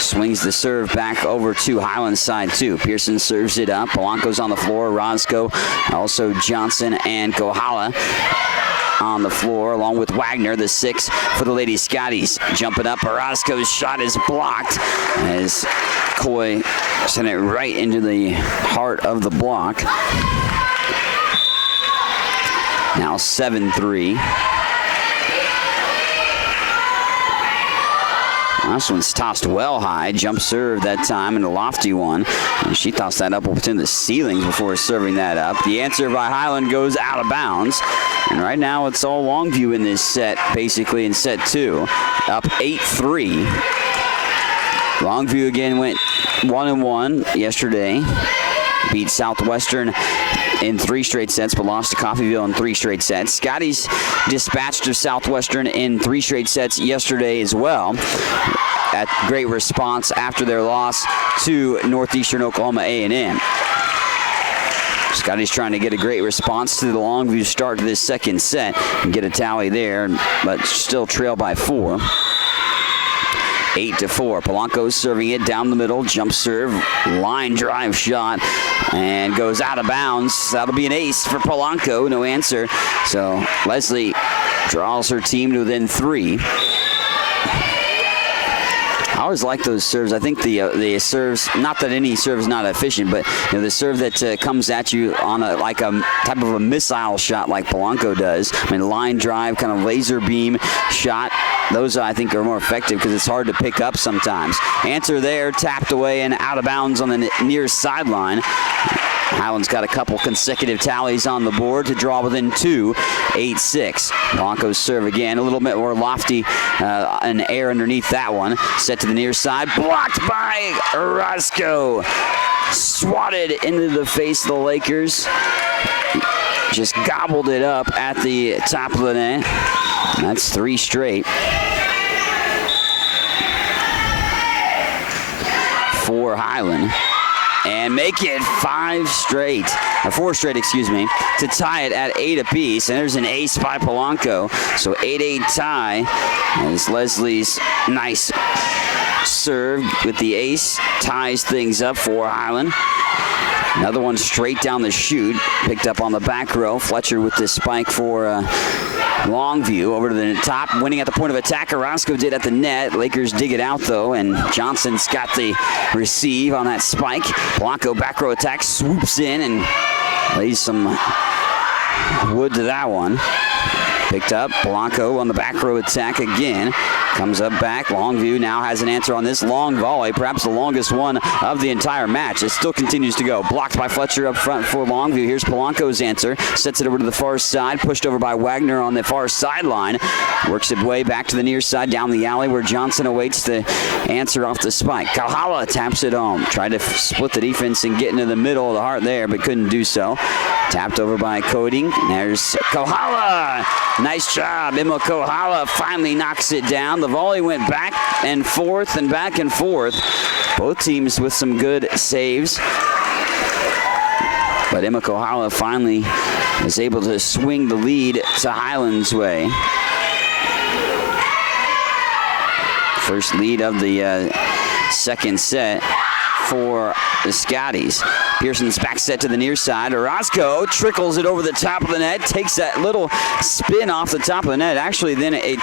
Swings the serve back over to Highland side 2. Pearson serves it up. Polanco's on the floor. Roscoe, also Johnson and Kohala on the floor, along with Wagner, the 6 for the Lady Scotties. Jumping up, Orozco's shot is blocked as Coy sent it right into the heart of the block. Now 7-3. This one's tossed well high. Jump serve that time and a lofty one. And she tossed that up within the ceilings before serving that up. The answer by Highland goes out of bounds. And right now it's all Longview in this set, basically in set 2. Up 8-3. Longview again went 1-1 yesterday. Beat Southwestern in 3 straight sets, but lost to Coffeyville in 3 straight sets. Scotties dispatched of Southwestern in 3 straight sets yesterday as well. At great response after their loss to Northeastern Oklahoma A&M. Scotty's trying to get a great response to the Longview start to this second set and get a tally there, but still trail by 4. 8-4. Polanco's serving it down the middle. Jump serve, line drive shot, and goes out of bounds. That'll be an ace for Polanco. No answer. So Leslie draws her team to within 3. I always like those serves. I think the serves, not that any serve is not efficient, but the serve that comes at you on a type of a missile shot like Polanco does. I mean, line drive, kind of laser beam shot. Those I think are more effective because it's hard to pick up sometimes. Answer there, tapped away and out of bounds on the near sideline. Highland's got a couple consecutive tallies on the board to draw within 2, 8-6. Polanco's serve again, a little bit more lofty, an air underneath that one. Set to the near side, blocked by Roscoe. Swatted into the face of the Lakers. Just gobbled it up at the top of the net. That's 3 straight. For Highland. And make it 4 straight, to tie it at 8 apiece. And there's an ace by Polanco. So 8-8 tie as Leslie's nice serve with the ace ties things up for Highland. Another one straight down the chute, picked up on the back row. Fletcher with this spike for Longview over to the top, winning at the point of attack. Orozco did at the net. Lakers dig it out though, and Johnson's got the receive on that spike. Polanco back row attack, swoops in and lays some wood to that one. Picked up. Blanco on the back row attack again. Comes up back. Longview now has an answer on this long volley, perhaps the longest one of the entire match. It still continues to go. Blocked by Fletcher up front for Longview. Here's Polanco's answer. Sets it over to the far side. Pushed over by Wagner on the far sideline. Works its way back to the near side down the alley where Johnson awaits the answer off the spike. Kohala taps it home. Tried to split the defense and get into the middle of the heart there, but couldn't do so. Tapped over by Coding. There's Kohala. Nice job. Emma Kohala finally knocks it down. The volley went back and forth and back and forth. Both teams with some good saves. But Emma Kohala finally is able to swing the lead to Highland's way. First lead of the second set for the Scotties. Pearson's back set to the near side. Orozco trickles it over the top of the net, takes that little spin off the top of the net. Actually, then it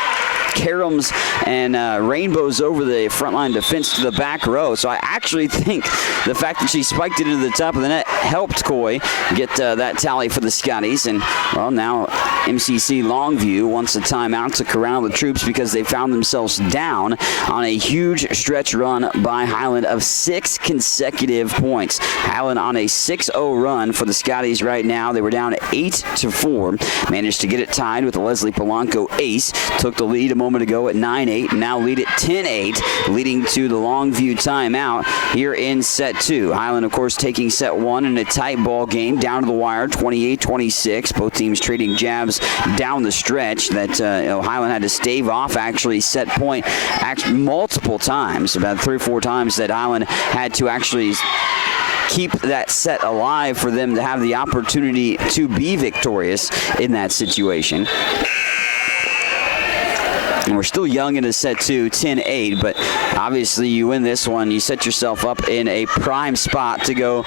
caroms and rainbows over the front line defense to the back row. So I actually think the fact that she spiked it into the top of the net helped Coy get that tally for the Scotties. And, well, now MCC Longview wants a timeout to corral the troops because they found themselves down on a huge stretch run by Highland of 6 consecutive points. Highland on a 6-0 run for the Scotties right now. They were down 8-4. Managed to get it tied with a Leslie Polanco ace. Took the lead a moment ago at 9-8. Now lead at 10-8, leading to the Longview timeout here in set 2. Highland, of course, taking set 1 in a tight ball game down to the wire, 28-26. Both teams trading jabs down the stretch that Highland had to stave off actually set point multiple times, about 3 or 4 times that Highland had to actually keep that set alive for them to have the opportunity to be victorious in that situation. And we're still young into set 2, 10-8, but obviously you win this one, you set yourself up in a prime spot to go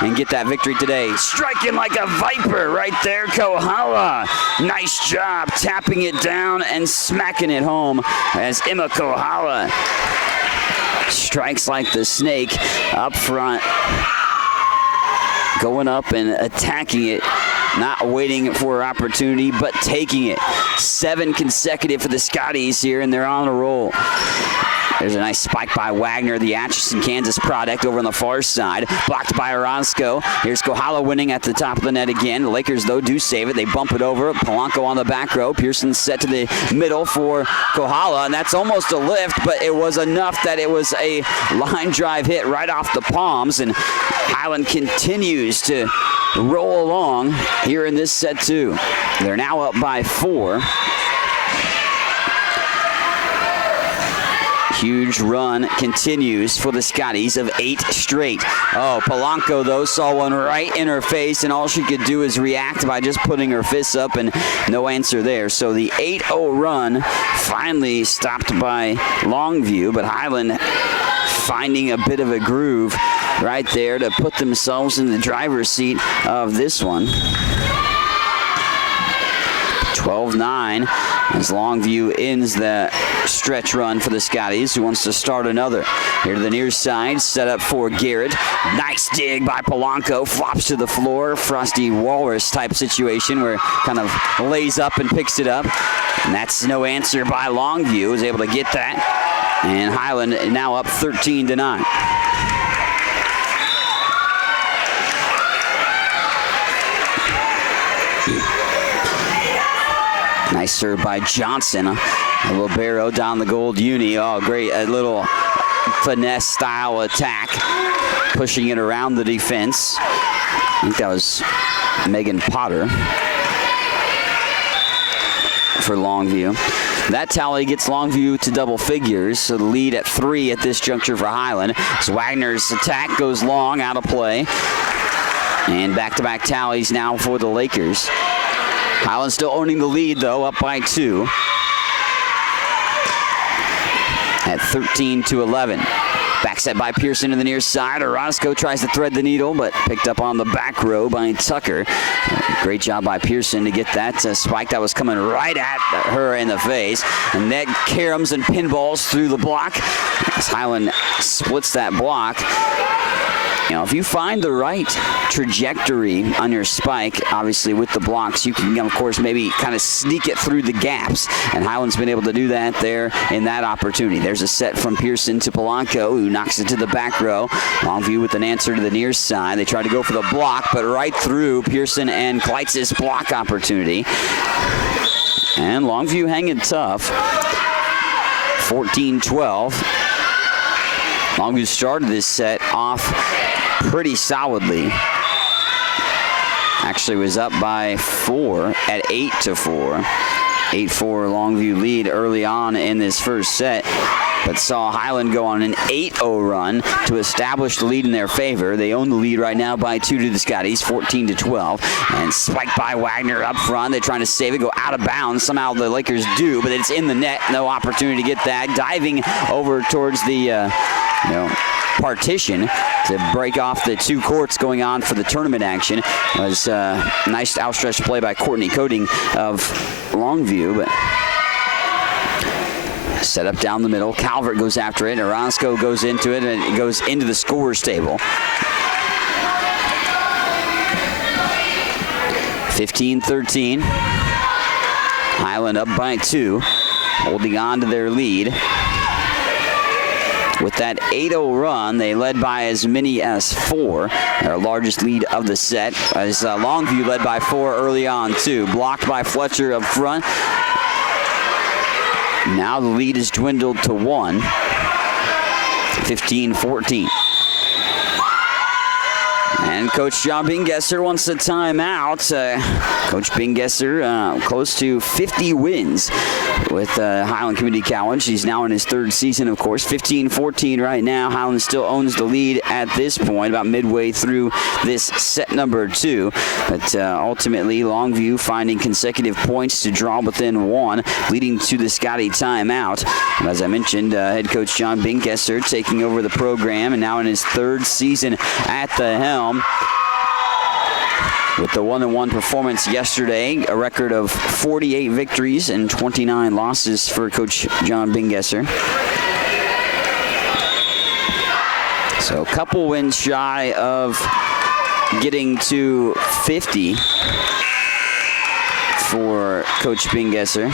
and get that victory today. Striking like a viper right there, Kohala. Nice job tapping it down and smacking it home as Emma Kohala strikes like the snake up front, going up and attacking it. Not waiting for an opportunity, but taking it. 7 consecutive for the Scotties here, and they're on a roll. There's a nice spike by Wagner, the Atchison, Kansas product over on the far side. Blocked by Orozco. Here's Kohala winning at the top of the net again. The Lakers, though, do save it. They bump it over. Polanco on the back row. Pearson set to the middle for Kohala, and that's almost a lift, but it was enough that it was a line drive hit right off the palms, and Highland continues to roll along here in this set 2. They're now up by 4. Huge run continues for the Scotties of 8 straight. Oh, Polanco, though, saw one right in her face, and all she could do is react by just putting her fists up, and no answer there. So the 8-0 run finally stopped by Longview, but Highland finding a bit of a groove right there to put themselves in the driver's seat of this one. 12-9 as Longview ends the stretch run for the Scotties, who wants to start another. Here to the near side, set up for Garrett. Nice dig by Polanco, flops to the floor. Frosty Walrus type situation where kind of lays up and picks it up. And that's no answer by Longview, is able to get that. And Highland now up 13-9. Nice serve by Johnson. A libero down the gold uni. Oh, great. A little finesse style attack. Pushing it around the defense. I think that was Megan Potter for Longview. That tally gets Longview to double figures, so the lead at 3 at this juncture for Highland. So Wagner's attack goes long, out of play. And back-to-back tallies now for the Lakers. Highland still owning the lead, though, up by 2 at 13-11. Back set by Pearson to the near side. Orozco tries to thread the needle, but picked up on the back row by Tucker. Great job by Pearson to get that spike that was coming right at her in the face. And that caroms and pinballs through the block as Highland splits that block. if you find the right trajectory on your spike, obviously with the blocks, you can, of course, maybe kind of sneak it through the gaps. And Highland's been able to do that there in that opportunity. There's a set from Pearson to Polanco, who knocks it to the back row. Longview with an answer to the near side. They try to go for the block, but right through Pearson and Kleitz's block opportunity. And Longview hanging tough. 14-12. Longview started this set off pretty solidly. Actually was up by 4 at 8-4. 8-4 Longview lead early on in this first set, but saw Highland go on an 8-0 run to establish the lead in their favor. They own the lead right now by 2 to the Scotties, 14-12. And spiked by Wagner up front. They're trying to save it, go out of bounds. Somehow the Lakers do, but it's in the net. No opportunity to get that. Diving over towards the partition to break off the 2 courts going on for the tournament action. Was nice outstretched play by Courtney Coding of Longview, but set up down the middle. Calvert goes after it. Orozco goes into it, and it goes into the scorer's table. 15-13. Highland up by 2, holding on to their lead. With that 8-0 run, they led by as many as 4. Their largest lead of the set, as Longview led by 4 early on, too. Blocked by Fletcher up front. Now the lead is dwindled to 1. 15-14. And Coach John Bingesser wants a timeout. Coach Bingesser close to 50 wins with Highland Community College. He's now in his 3rd season, of course. 15-14 right now. Highland still owns the lead at this point, about midway through this set number 2. But ultimately, Longview finding consecutive points to draw within 1, leading to the Scotty timeout. And as I mentioned, head coach John Bingesser taking over the program, and now in his 3rd season at the helm. With the 1-1 performance yesterday, a record of 48 victories and 29 losses for Coach John Bingesser. So a couple wins shy of getting to 50 for Coach Bingesser.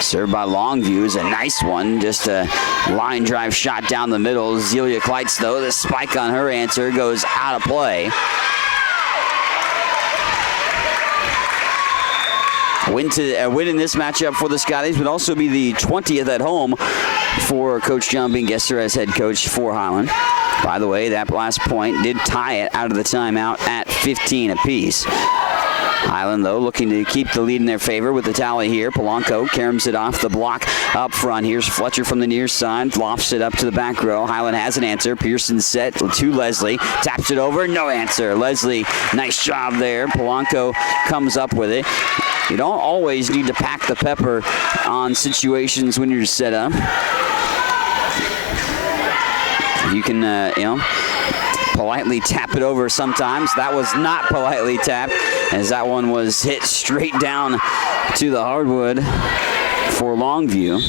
Served by Longview is a nice one. Just a line drive shot down the middle. Zelia Kleitz, though, the spike on her answer goes out of play. Win in this matchup for the Scotties would also be the 20th at home for Coach John Bingesser as head coach for Highland. By the way, that last point did tie it out of the timeout at 15 apiece. Highland, though, looking to keep the lead in their favor with the tally here. Polanco caroms it off the block up front. Here's Fletcher from the near side. Lofts it up to the back row. Highland has an answer. Pearson set to Leslie. Taps it over. No answer. Leslie, nice job there. Polanco comes up with it. You don't always need to pack the pepper on situations when you're set up. You can, politely tap it over sometimes. That was not politely tapped, as that one was hit straight down to the hardwood for Longview.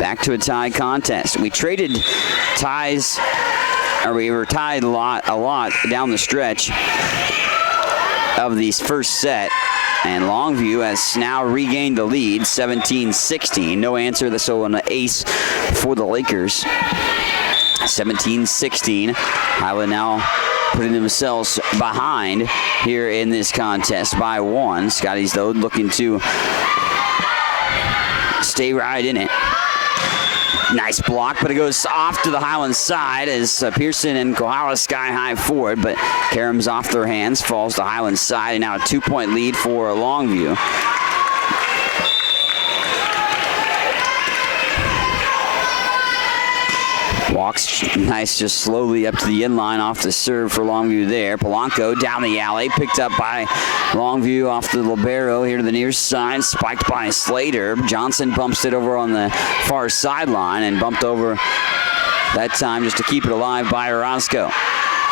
Back to a tie contest. We traded ties, or we were tied a lot down the stretch of these first set, and Longview has now regained the lead, 17-16. No answer, so an ace for the Lakers. 17-16. Highland now putting themselves behind here in this contest by 1. Scotties, though, looking to stay right in it. Nice block, but it goes off to the Highland side as Pearson and Kohala sky high for it, but caroms off their hands, falls to Highland's side, and now a 2-point lead for Longview. Walks nice, just slowly up to the inline off the serve for Longview there. Polanco down the alley, picked up by Longview off the libero here to the near side, spiked by Slater. Johnson bumps it over on the far sideline and bumped over that time just to keep it alive by Orozco.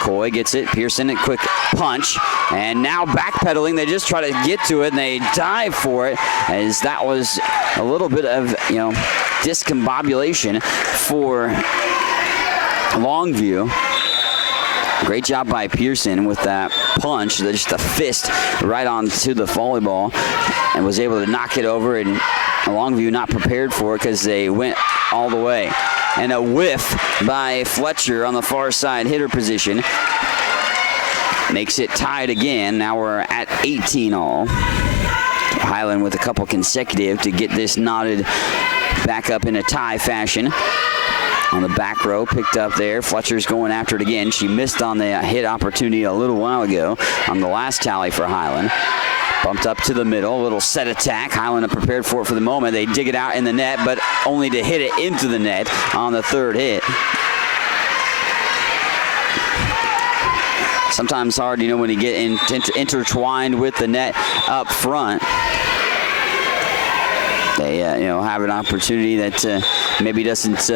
Coy gets it, Pearson a quick punch, and now backpedaling, they just try to get to it and they dive for it, as that was a little bit of, discombobulation for Longview. Great job by Pearson with that punch, just a fist right onto the volleyball, and was able to knock it over, and Longview not prepared for it because they went all the way. And a whiff by Fletcher on the far side hitter position makes it tied again. Now we're at 18 all. Highland with a couple consecutive to get this knotted back up in a tie fashion. On the back row, picked up there. Fletcher's going after it again. She missed on the hit opportunity a little while ago on the last tally for Highland. Bumped up to the middle, a little set attack. Highland are prepared for it for the moment. They dig it out in the net, but only to hit it into the net on the third hit. Sometimes hard, when you get intertwined with the net up front. They, have an opportunity that maybe doesn't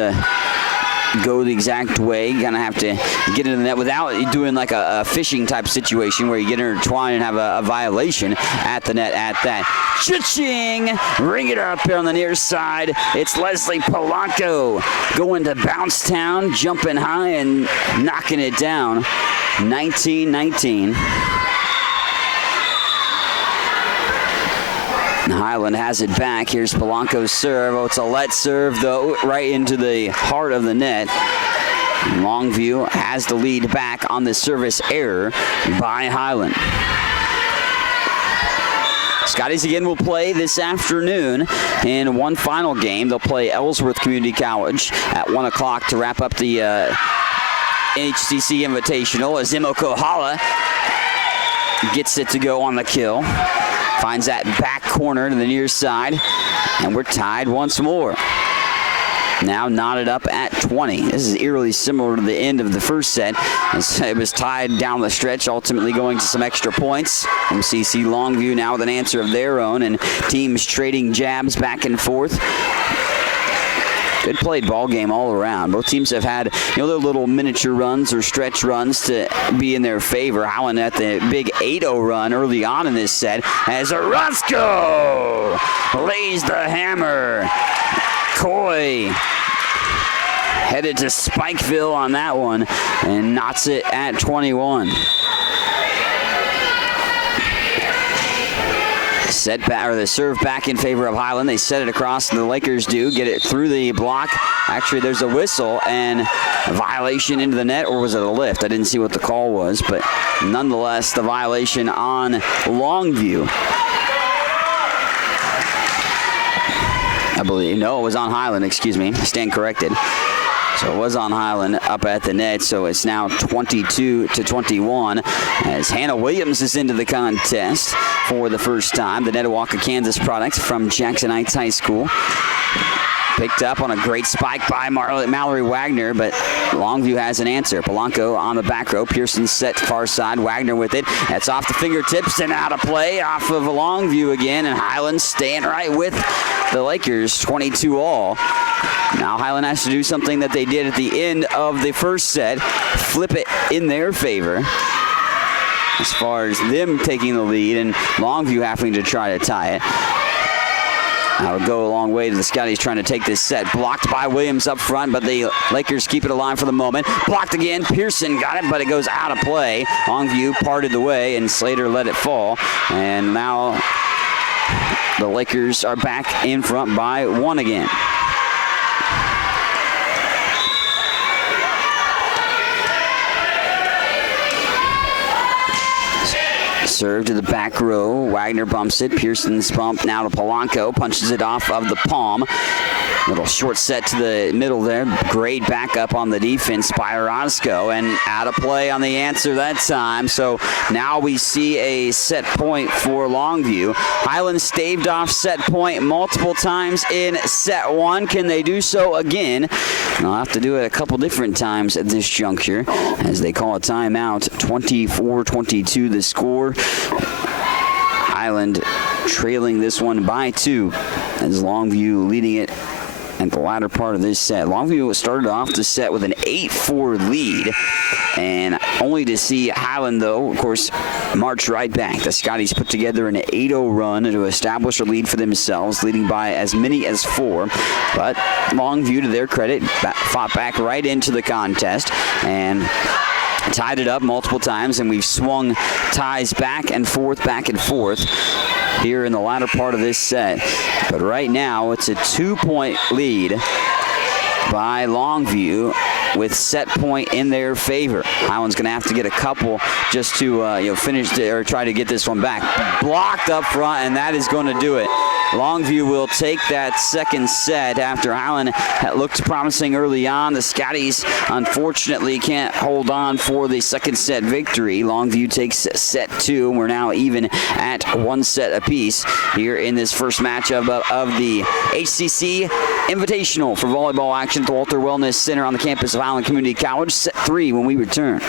go the exact way. You kind of have to get into the net without doing like a fishing type situation where you get intertwined and have a violation at the net at that. Cha-ching! Ring it up here on the near side. It's Leslie Polanco going to Bouncetown, jumping high and knocking it down. 19-19. Highland has it back. Here's Polanco's serve. Oh, it's a let serve, though, right into the heart of the net. Longview has the lead back on the service error by Highland. Scotties again will play this afternoon in one final game. They'll play Ellsworth Community College at 1 o'clock to wrap up the HCC Invitational as Imo Kohala gets it to go on the kill. Finds that back corner to the near side, and we're tied once more. Now knotted up at 20. This is eerily similar to the end of the first set. It was tied down the stretch, ultimately going to some extra points. MCC Longview now with an answer of their own, and teams trading jabs back and forth. Good played ball game all around. Both teams have had their little miniature runs or stretch runs to be in their favor. Highland at the big 8-0 run early on in this set as Orozco lays the hammer. Coy headed to Spikeville on that one and knots it at 21. Set back, or the serve back in favor of Highland. They set it across, and the Lakers do get it through the block. Actually, there's a whistle and a violation into the net, or was it a lift? I didn't see what the call was, but nonetheless, the violation on Longview. I believe, no, it was on Highland, excuse me. I stand corrected. So it was on Highland up at the net, so it's now 22-21 as Hannah Williams is into the contest for the first time. The Netawaka, Kansas product from Jackson Heights High School. Picked up on a great spike by Mallory Wagner, but Longview has an answer. Polanco on the back row. Pearson set far side. Wagner with it. That's off the fingertips and out of play off of Longview again, and Highland staying right with the Lakers, 22 all. Now Highland has to do something that they did at the end of the first set, flip it in their favor as far as them taking the lead and Longview having to try to tie it. That would go a long way to the Scotties trying to take this set. Blocked by Williams up front, but the Lakers keep it alive for the moment. Blocked again. Pearson got it, but it goes out of play. Longview parted the way, and Slater let it fall. And now the Lakers are back in front by 1 again. Serve to the back row. Wagner bumps it. Pearson's bump now to Polanco. Punches it off of the palm. Little short set to the middle there. Great backup on the defense by Orozco. And out of play on the answer that time. So now we see a set point for Longview. Highland staved off set point multiple times in set 1. Can they do so again? They'll have to do it a couple different times at this juncture as they call a timeout. 24-22 the score. Highland trailing this one by 2 as Longview leading it at the latter part of this set. Longview started off the set with an 8-4 lead, and only to see Highland, though, of course, march right back. The Scotties put together an 8-0 run to establish a lead for themselves, leading by as many as 4. But Longview, to their credit, fought back right into the contest and tied it up multiple times, and we've swung ties back and forth here in the latter part of this set. But right now, it's a 2-point lead by Longview with set point in their favor. Highland's going to have to get a couple just to finish or try to get this one back. Blocked up front, and that is going to do it. Longview will take that second set after Highland looked promising early on. The Scotties, unfortunately, can't hold on for the second set victory. Longview takes set 2, and we're now even at 1 set apiece here in this first matchup of the HCC Invitational for volleyball action at the Walter Wellness Center on the campus of Highland Community College. Set 3 when we return.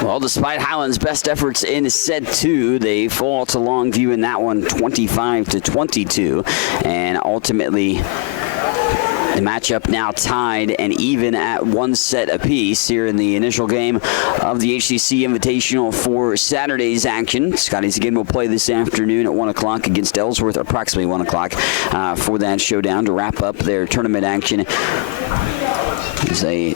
Well, despite Highland's best efforts in set 2, they fall to Longview in that one 25-22, and ultimately the matchup now tied and even at 1 set apiece here in the initial game of the HCC Invitational for Saturday's action. Scotties again will play this afternoon at 1 o'clock against Ellsworth, approximately 1 o'clock for that showdown to wrap up their tournament action as they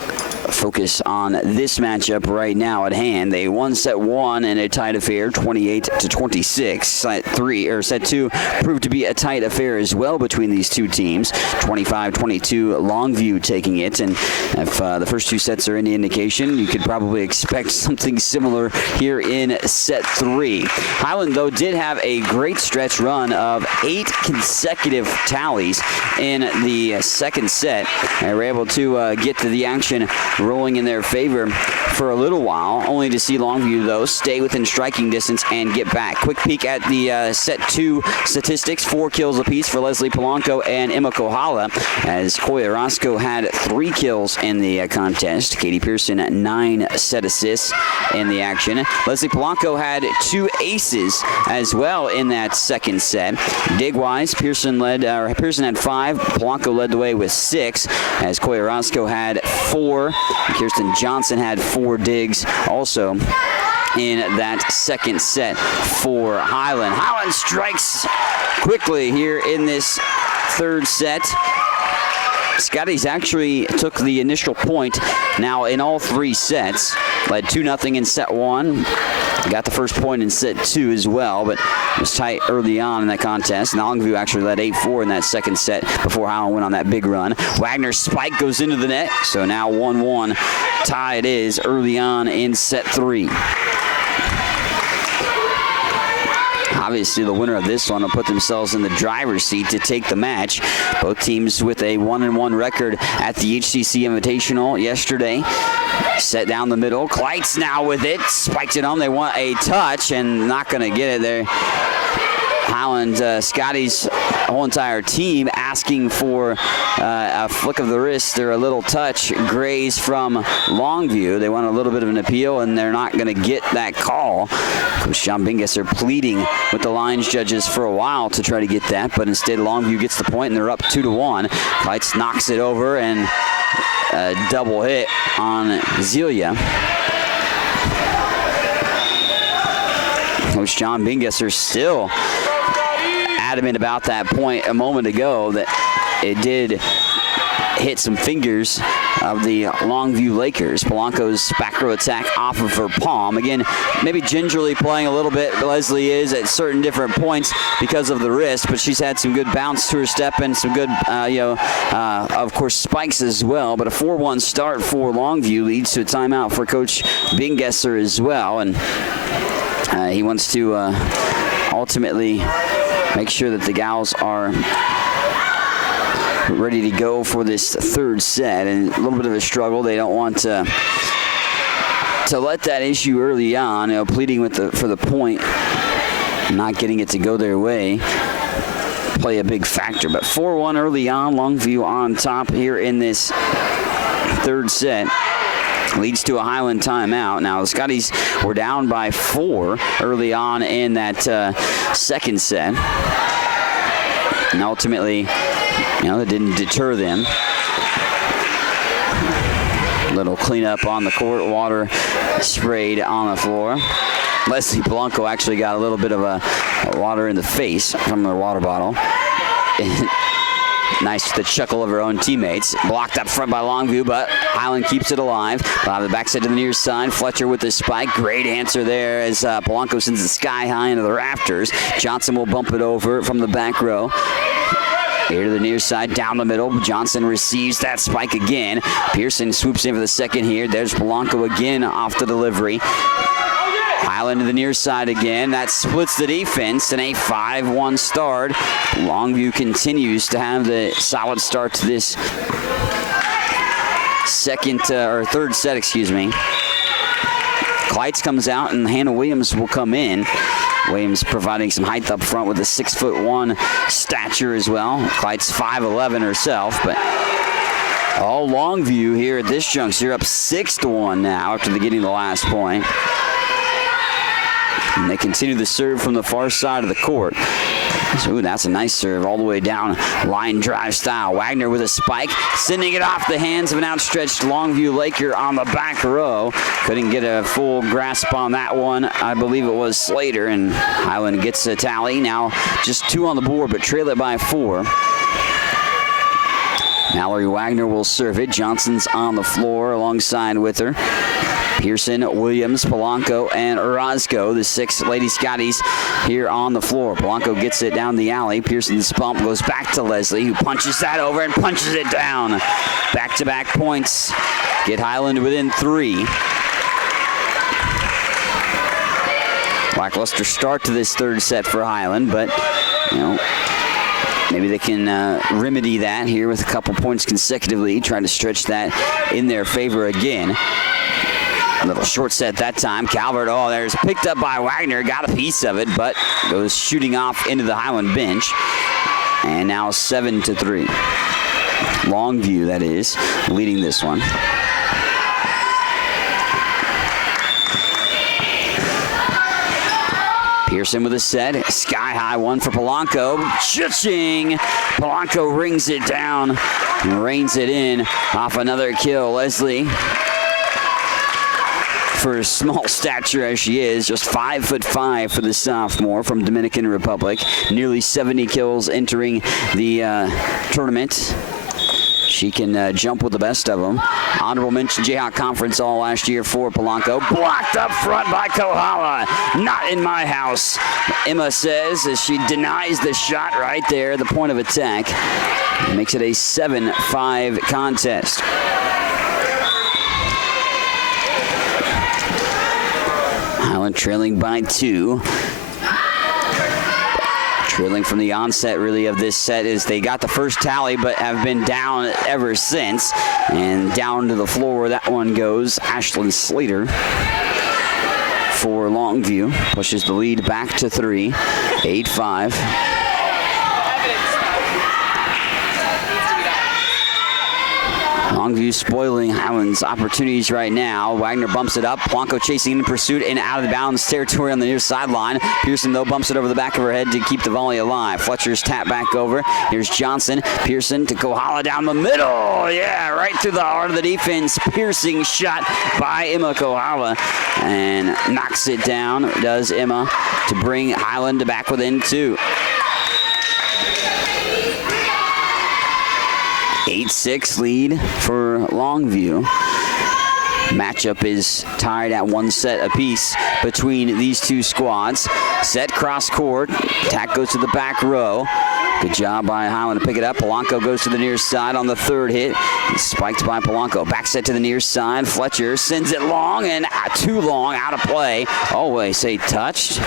focus on this matchup right now at hand. They won set 1 in a tight affair, 28-26. Set 2 proved to be a tight affair as well between these two teams, 25-22. Longview taking it, and if the first 2 sets are any indication, you could probably expect something similar here in set 3. Highland, though, did have a great stretch run of 8 consecutive tallies in the second set. They were able to get to the action rolling in their favor for a little while, only to see Longview, though, stay within striking distance and get back. Quick peek at the set 2 statistics: 4 kills apiece for Leslie Polanco and Emma Kohala, as Koya Roscoe had 3 kills in the contest. Katie Pearson 9 set assists in the action. Leslie Polanco had 2 aces as well in that second set. Dig-wise, Pearson had 5. Polanco led the way with 6, as Koya Roscoe had 4. Kirsten Johnson had 4 digs also in that second set for Highland. Highland strikes quickly here in this third set. Scotties actually took the initial point now in all 3 sets. Led 2-0 in set 1. Got the first point in set 2 as well, but it was tight early on in that contest. Longview actually led 8-4 in that second set before Highland went on that big run. Wagner's spike goes into the net, so now 1-1 tie it is early on in set 3. Obviously, the winner of this one will put themselves in the driver's seat to take the match. Both teams with a 1-1 record at the HCC Invitational yesterday. Set down the middle. Kleitz now with it. Spiked it home. They want a touch and not going to get it there. Highland Scotties whole entire team asking for a flick of the wrist or a little touch graze from Longview. They want a little bit of an appeal, and they're not going to get that call. Coach John Bingesser pleading with the lines judges for a while to try to get that, but instead Longview gets the point, and they're up 2-1. Kleitz knocks it over, and a double hit on Zelia. Coach John Bingesser still adamant about that point a moment ago that it did hit some fingers of the Longview Lakers. Polanco's back row attack off of her palm. Again, maybe gingerly playing a little bit. Leslie is at certain different points because of the wrist, but she's had some good bounce to her step and some good, of course, spikes as well. But a 4-1 start for Longview leads to a timeout for Coach Bingesser as well, and he wants to ultimately make sure that the gals are ready to go for this third set, and a little bit of a struggle. They don't want to let that issue early on, pleading for the point, not getting it to go their way, play a big factor. But 4-1 early on, Longview on top here in this third set. Leads to a Highland timeout. Now the Scotties were down by 4 early on in that second set, and ultimately, that didn't deter them. Little cleanup on the court, water sprayed on the floor. Leslie Polanco actually got a little bit of a water in the face from the water bottle. Nice, the chuckle of her own teammates. Blocked up front by Longview, but Highland keeps it alive. The backside to the near side. Fletcher with the spike. Great answer there as Polanco sends it sky high into the rafters. Johnson will bump it over from the back row. Here to the near side, down the middle. Johnson receives that spike again. Pearson swoops in for the second here. There's Polanco again off the delivery. Highland to the near side again. That splits the defense, and a 5-1 start. Longview continues to have the solid start to this third set, excuse me. Kleitz comes out, and Hannah Williams will come in. Williams providing some height up front with a 6'1" stature as well. Kleitz 5'11" herself, but all Longview here at this juncture up 6-1 now after getting the last point. And they continue to serve from the far side of the court. So that's a nice serve all the way down, line drive style. Wagner with a spike, sending it off the hands of an outstretched Longview Laker on the back row. Couldn't get a full grasp on that one. I believe it was Slater, and Highland gets a tally. Now just 2 on the board, but trail it by 4. Mallory Wagner will serve it. Johnson's on the floor alongside with her. Pearson, Williams, Polanco, and Orozco, the 6 Lady Scotties here on the floor. Polanco gets it down the alley. Pearson's bump goes back to Leslie, who punches that over and punches it down. Back-to-back points get Highland within 3. Lackluster start to this third set for Highland, but, maybe they can remedy that here with a couple points consecutively, trying to stretch that in their favor again. A little short set that time. Calvert, there's picked up by Wagner, got a piece of it, but goes shooting off into the Highland bench. And now 7-3. Longview, that is, leading this one. Pearson with a set, sky high one for Polanco. Cha-ching! Polanco rings it down and reins it in off another kill. Leslie, for a small stature as she is, just 5'5" for the sophomore from Dominican Republic. Nearly 70 kills entering the tournament. She can jump with the best of them. Honorable mention Jayhawk Conference all last year for Polanco. Blocked up front by Kohala. Not in my house, Emma says, as she denies the shot right there, the point of attack. It makes it a 7-5 contest. Highland trailing by 2. Trailing from the onset, really, of this set is they got the first tally, but have been down ever since. And down to the floor, that one goes. Ashlyn Slater for Longview pushes the lead back to 3. 8-5. Longview spoiling Highland's opportunities right now. Wagner bumps it up. Polanco chasing in pursuit and out of the bounds territory on the near sideline. Pearson, though, bumps it over the back of her head to keep the volley alive. Fletcher's tap back over. Here's Johnson. Pearson to Kohala down the middle. Yeah, right through the heart of the defense. Piercing shot by Emma Kohala. And knocks it down, does Emma, to bring Highland back within 2. 8-6 lead for Longview. Matchup is tied at 1 set apiece between these two squads. Set cross court. Attack goes to the back row. Good job by Highland to pick it up. Polanco goes to the near side on the third hit. Spiked by Polanco. Back set to the near side. Fletcher sends it long and too long, out of play. Oh, they say touched.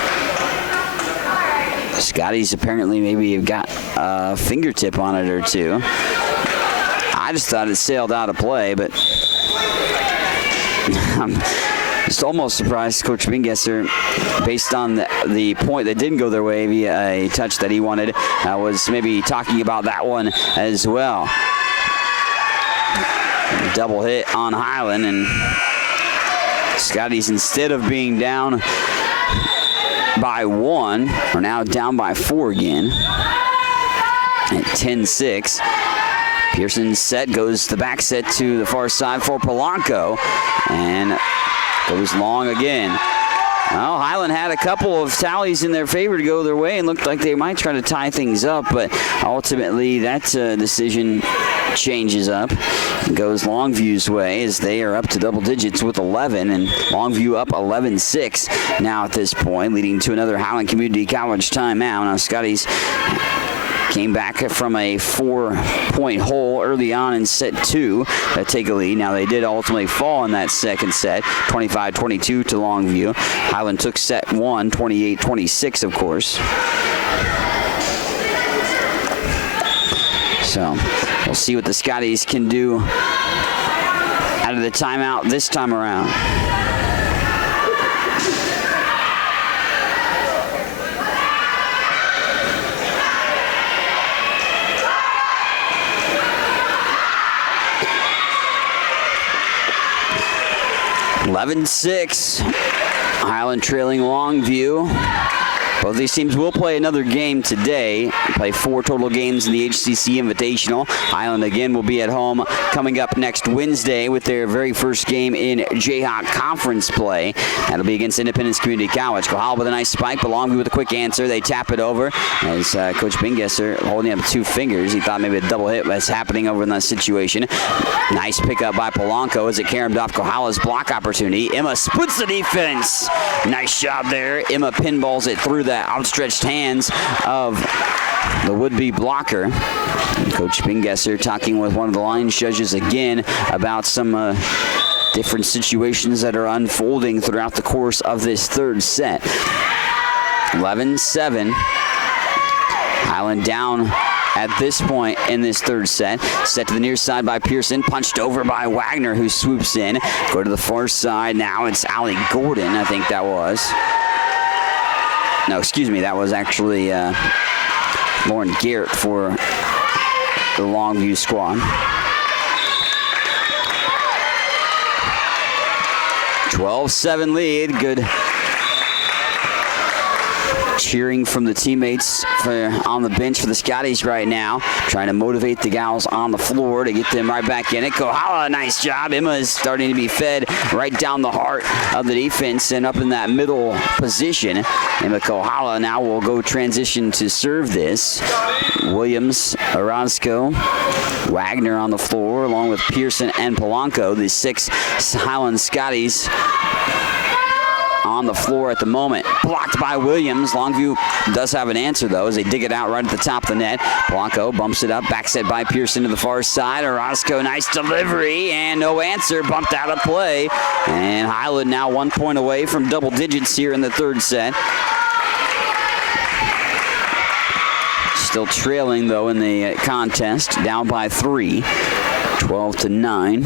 Scotty's apparently maybe have got a fingertip on it or two. I just thought it sailed out of play, but I'm just almost surprised Coach Bingesser, based on the point that didn't go their way via a touch that he wanted, was maybe talking about that one as well. Double hit on Highland, and Scotty's, instead of being down by 1, are now down by 4 again at 10-6. Pearson's set goes the back set to the far side for Polanco, and goes long again. Well, Highland had a couple of tallies in their favor to go their way and looked like they might try to tie things up, but ultimately that decision changes up and goes Longview's way as they are up to double digits with 11, and Longview up 11-6 now at this point, leading to another Highland Community College timeout. Now Scotty's came back from a 4-point hole early on in set 2 to take a lead. Now they did ultimately fall in that second set, 25-22 to Longview. Highland took set 1, 28-26, of course. So we'll see what the Scotties can do out of the timeout this time around. (11-6). Highland trailing Longview. Both these teams will play another game today. Play 4 total games in the HCC Invitational. Highland again will be at home coming up next Wednesday with their very first game in Jayhawk Conference play. That'll be against Independence Community College. Kohala with a nice spike, but Longview with a quick answer. They tap it over as Coach Bingesser holding up 2 fingers. He thought maybe a double hit was happening over in that situation. Nice pickup by Polanco as it caromed off Kohala's block opportunity. Emma splits the defense. Nice job there. Emma pinballs it through the outstretched hands of the would-be blocker. Coach Bingesser talking with one of the line judges again about some different situations that are unfolding throughout the course of this third set. 11-7. Highland down at this point in this third set. Set to the near side by Pearson, punched over by Wagner, who swoops in. Go to the far side now. It's Allie Gordon, I think that was. No, excuse me, that was actually Lauren Garrett for the Longview squad. 12-7 lead. Good cheering from the teammates on the bench for the Scotties right now, trying to motivate the gals on the floor to get them right back in it. Kohala, nice job. Emma is starting to be fed right down the heart of the defense and up in that middle position. Emma Kohala now will go transition to serve this. Williams, Orozco, Wagner on the floor, along with Pearson and Polanco, the 6 Highland Scotties on the floor at the moment. Blocked by Williams. Longview does have an answer, though, as they dig it out right at the top of the net. Polanco bumps it up. Back set by Pearson to the far side. Orozco, nice delivery, and no answer. Bumped out of play. And Highland now 1 point away from double digits here in the third set. Still trailing, though, in the contest. Down by 3. 12-9.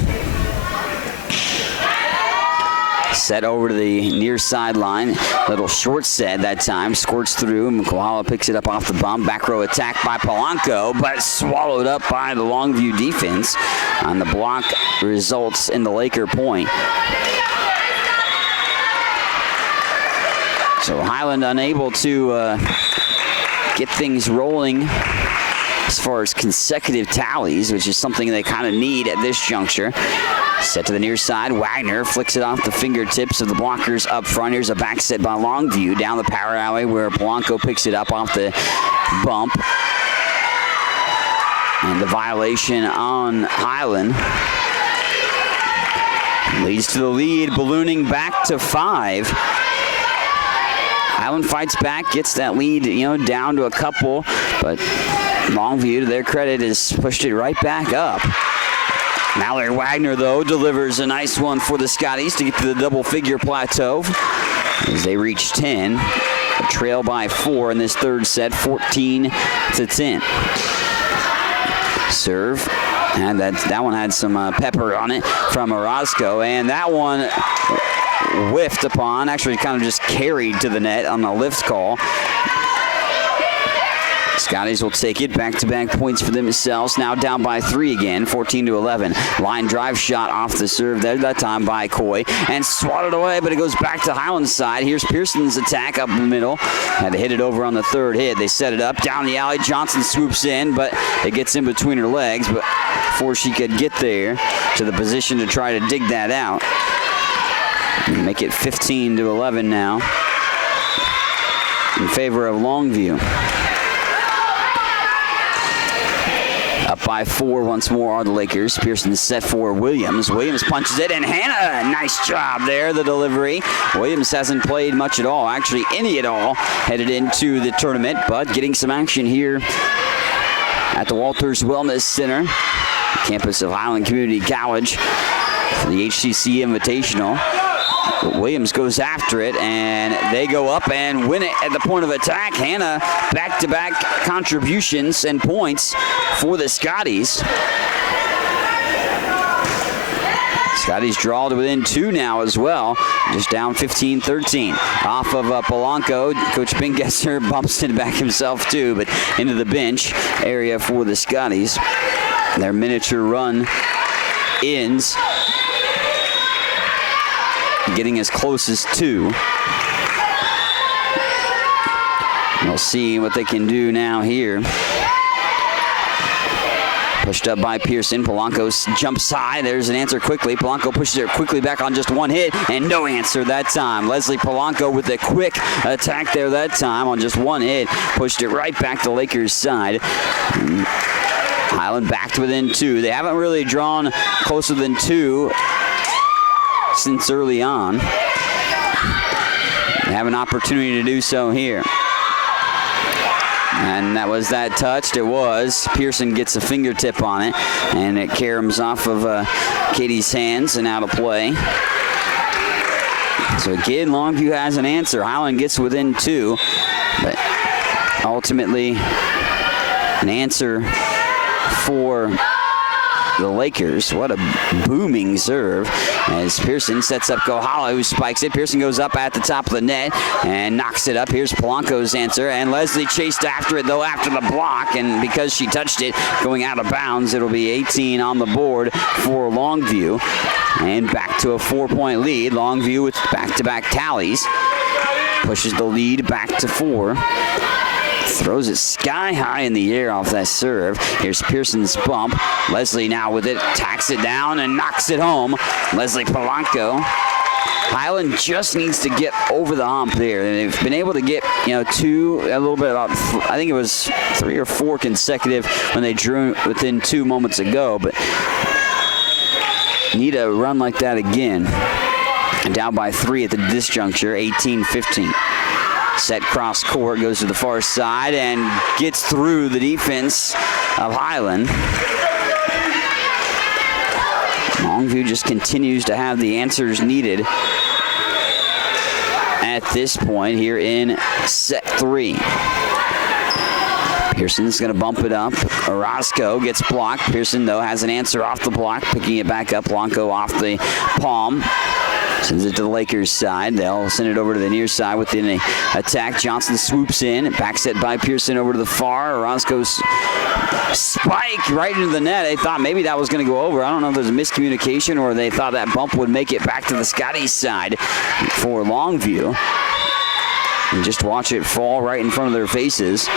Set over to the near sideline. Little short set that time. Squirts through. Kohala picks it up off the bump. Back row attack by Polanco, but swallowed up by the Longview defense. On the block results in the Laker point. So Highland unable to get things rolling as far as consecutive tallies, which is something they kind of need at this juncture. Set to the near side. Wagner flicks it off the fingertips of the blockers up front. Here's a back set by Longview down the power alley where Polanco picks it up off the bump. And the violation on Highland leads to the lead, ballooning back to 5. Highland fights back, gets that lead, down to a couple, but Longview, to their credit, has pushed it right back up. Mallory Wagner, though, delivers a nice one for the Scotties to get to the double-figure plateau as they reach 10. A trail by 4 in this third set, 14-10. Serve, and that one had some pepper on it from Orozco, and that one whiffed upon, actually kind of just carried to the net on a lift call. Scotties will take it. Back-to-back points for themselves. Now down by 3 again, 14-11. Line drive shot off the serve there, that time by Coy. And swatted away, but it goes back to Highland's side. Here's Pearson's attack up the middle. Had to hit it over on the third hit. They set it up. Down the alley. Johnson swoops in, but it gets in between her legs. But before she could get there to the position to try to dig that out. Make it 15-11 now in favor of Longview. Up by 4 once more are the Lakers. Pearson set for Williams. Williams punches it, and Hannah, nice job there, the delivery. Williams hasn't played much at all, actually any at all, headed into the tournament, but getting some action here at the Walters Wellness Center, campus of Highland Community College, for the HCC Invitational. Williams goes after it, and they go up and win it at the point of attack. Hannah, back-to-back contributions and points for the Scotties. Scotties draw to within 2 now as well, just down 15-13. Off of Polanco, Coach Bingesser bumps it back himself too, but into the bench area for the Scotties. Their miniature run ends, getting as close as 2. We'll see what they can do now here. Pushed up by Pearson. Polanco jumps high. There's an answer quickly. Polanco pushes it quickly back on just one hit, and no answer that time. Leslie Polanco with a quick attack there that time on just one hit. Pushed it right back to Lakers' side. Highland back to within 2. They haven't really drawn closer than 2 since early on. They have an opportunity to do so here. And that was that touched. It was. Pearson gets a fingertip on it, and it caroms off of Katie's hands and out of play. So again, Longview has an answer. Highland gets within 2, but ultimately an answer for the Lakers. What a booming serve as Pearson sets up Kohala, who spikes it. Pearson goes up at the top of the net and knocks it up. Here's Polanco's answer, and Leslie chased after it, though, after the block, and because she touched it going out of bounds, it'll be 18 on the board for Longview, and back to a 4-point lead. Longview with back-to-back tallies pushes the lead back to 4. Throws it sky high in the air off that serve. Here's Pearson's bump. Leslie now with it, tacks it down and knocks it home. Leslie Polanco. Highland just needs to get over the hump there. They've been able to get, 2, a little bit about, I think it was 3 or 4 consecutive when they drew within 2 moments ago, but need a run like that again. And down by 3 at this juncture, 18-15. Set cross court, goes to the far side and gets through the defense of Highland. Longview just continues to have the answers needed at this point here in set 3. Pearson's going to bump it up. Orozco gets blocked. Pearson, though, has an answer off the block, picking it back up. Polanco off the palm. Sends it to the Lakers side. They'll send it over to the near side within an attack. Johnson swoops in. Back set by Pearson over to the far. Orozco's spike right into the net. They thought maybe that was going to go over. I don't know if there's a miscommunication or they thought that bump would make it back to the Scotties side for Longview. And just watch it fall right in front of their faces.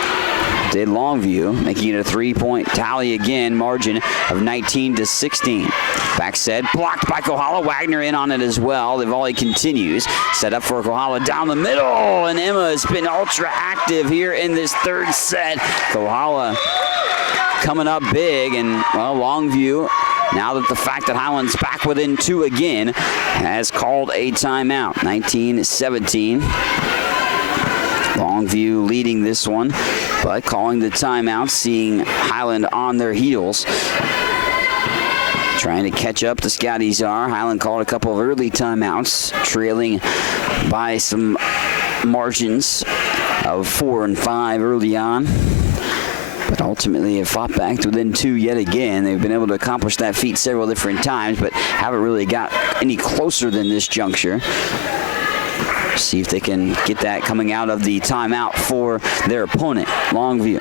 Did Longview, making it a 3-point tally again, margin of 19-16. Back set, blocked by Kohala. Wagner in on it as well. The volley continues. Set up for Kohala down the middle, and Emma has been ultra active here in this third set. Kohala coming up big, and well, Longview, now that the fact that Highland's back within 2 again, has called a timeout. 19-17. Longview leading this one, but calling the timeout, seeing Highland on their heels. Trying to catch up, the Scotties are. Highland called a couple of early timeouts, trailing by some margins of 4 and 5 early on. But ultimately have fought back to within 2 yet again. They've been able to accomplish that feat several different times, but haven't really got any closer than this juncture. See if they can get that coming out of the timeout for their opponent, Longview.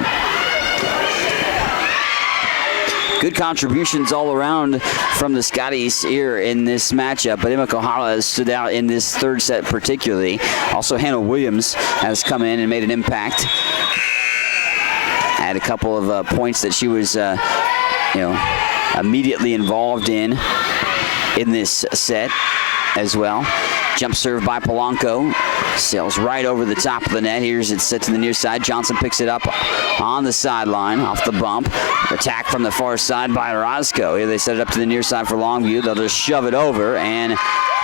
Good contributions all around from the Scotties here in this matchup, but Emma Kohala has stood out in this third set particularly. Also, Hannah Williams has come in and made an impact. Had a couple of points that she was, immediately involved in this set as well. Jump serve by Polanco. Sails right over the top of the net. Here's it set to the near side. Johnson picks it up on the sideline, off the bump. Attack from the far side by Orozco. Here they set it up to the near side for Longview. They'll just shove it over and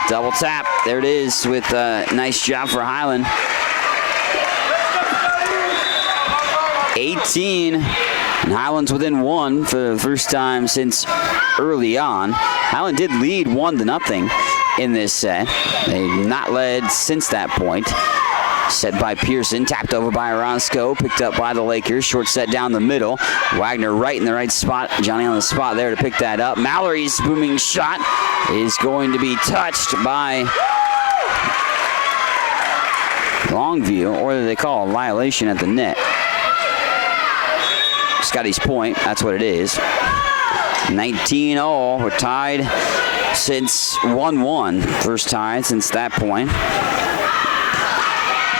double tap. There it is with a nice job for Highland. 18. And Highland's within 1 for the first time since early on. Highland did lead 1-0 in this set. They've not led since that point. Set by Pearson, tapped over by Orozco, picked up by the Lakers. Short set down the middle. Wagner right in the right spot. Johnny on the spot there to pick that up. Mallory's booming shot is going to be touched by Longview, or they call a violation at the net. Scotty's point, that's what it is. 19-all, we're tied since 1-1. First tie since that point.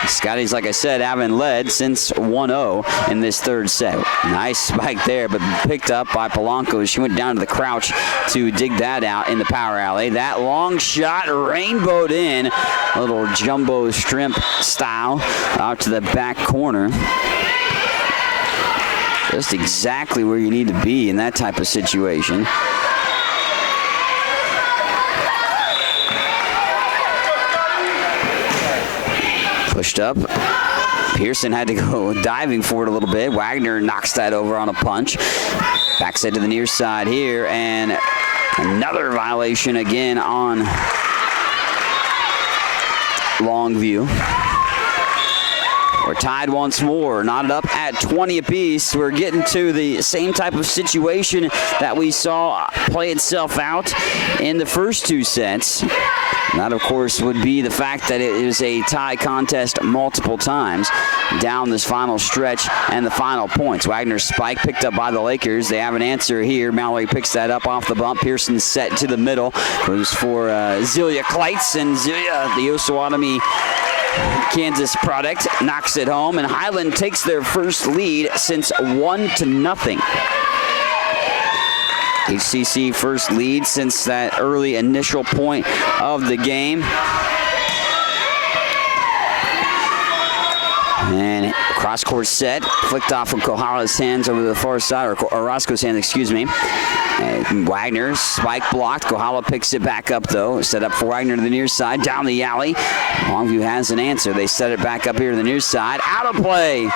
Scotties, like I said, haven't led since 1-0 in this third set. Nice spike there, but picked up by Polanco. She went down to the crouch to dig that out in the power alley. That long shot rainbowed in, a little jumbo shrimp style out to the back corner. Just exactly where you need to be in that type of situation. Pushed up. Pearson had to go diving for it a little bit. Wagner knocks that over on a punch. Backside to the near side here, and another violation again on Longview. We're tied once more, knotted up at 20 apiece. We're getting to the same type of situation that we saw play itself out in the first 2 sets. That, of course, would be the fact that it is a tie contest multiple times down this final stretch and the final points. Wagner's spike picked up by the Lakers. They have an answer here. Mallory picks that up off the bump. Pearson set to the middle. Goes for Zelia Kleitz, and Zelia, the Osawatomie Kansas product, knocks it home, and Highland takes their first lead since 1-0. HCC first lead since that early initial point of the game. And cross-court set, flicked off from Kohala's hands over the far side, or Orozco's hands, excuse me. And Wagner, spike blocked. Kohala picks it back up, though. Set up for Wagner to the near side, down the alley. Longview has an answer. They set it back up here to the near side. Out of play.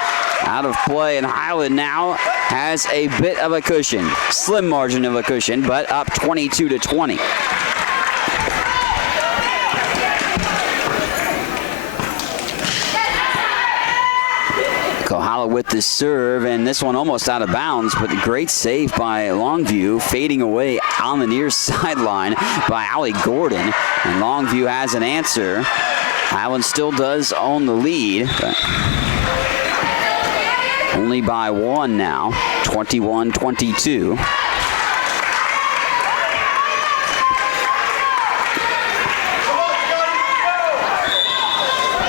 Out of play, and Highland now has a bit of a cushion. Slim margin of a cushion, but up 22-20. Kohala with the serve, and this one almost out of bounds, but a great save by Longview, fading away on the near sideline by Allie Gordon. And Longview has an answer. Highland still does own the lead, but only by one now, 21-22.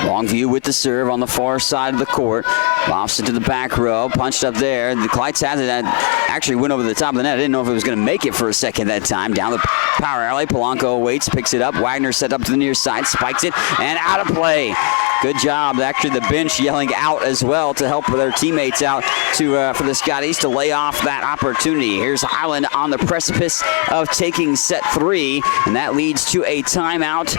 Longview with the serve on the far side of the court. Lofts it to the back row, punched up there. The Kleitz has it, actually went over the top of the net. I didn't know if it was going to make it for a second that time. Down the power alley, Polanco waits, picks it up. Wagner set up to the near side, spikes it, and out of play. Good job. Actually, the bench yelling out as well to help their teammates out for the Scotties to lay off that opportunity. Here's Highland on the precipice of taking set 3, and that leads to a timeout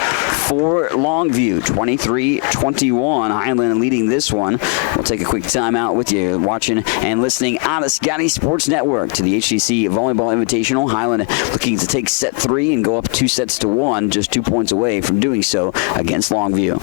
for Longview. 23-21. Highland leading this one. We'll take a quick timeout with you watching and listening on the Scotty Sports Network to the HCC Volleyball Invitational. Highland looking to take set 3 and go up 2-1, just 2 points away from doing so against Longview.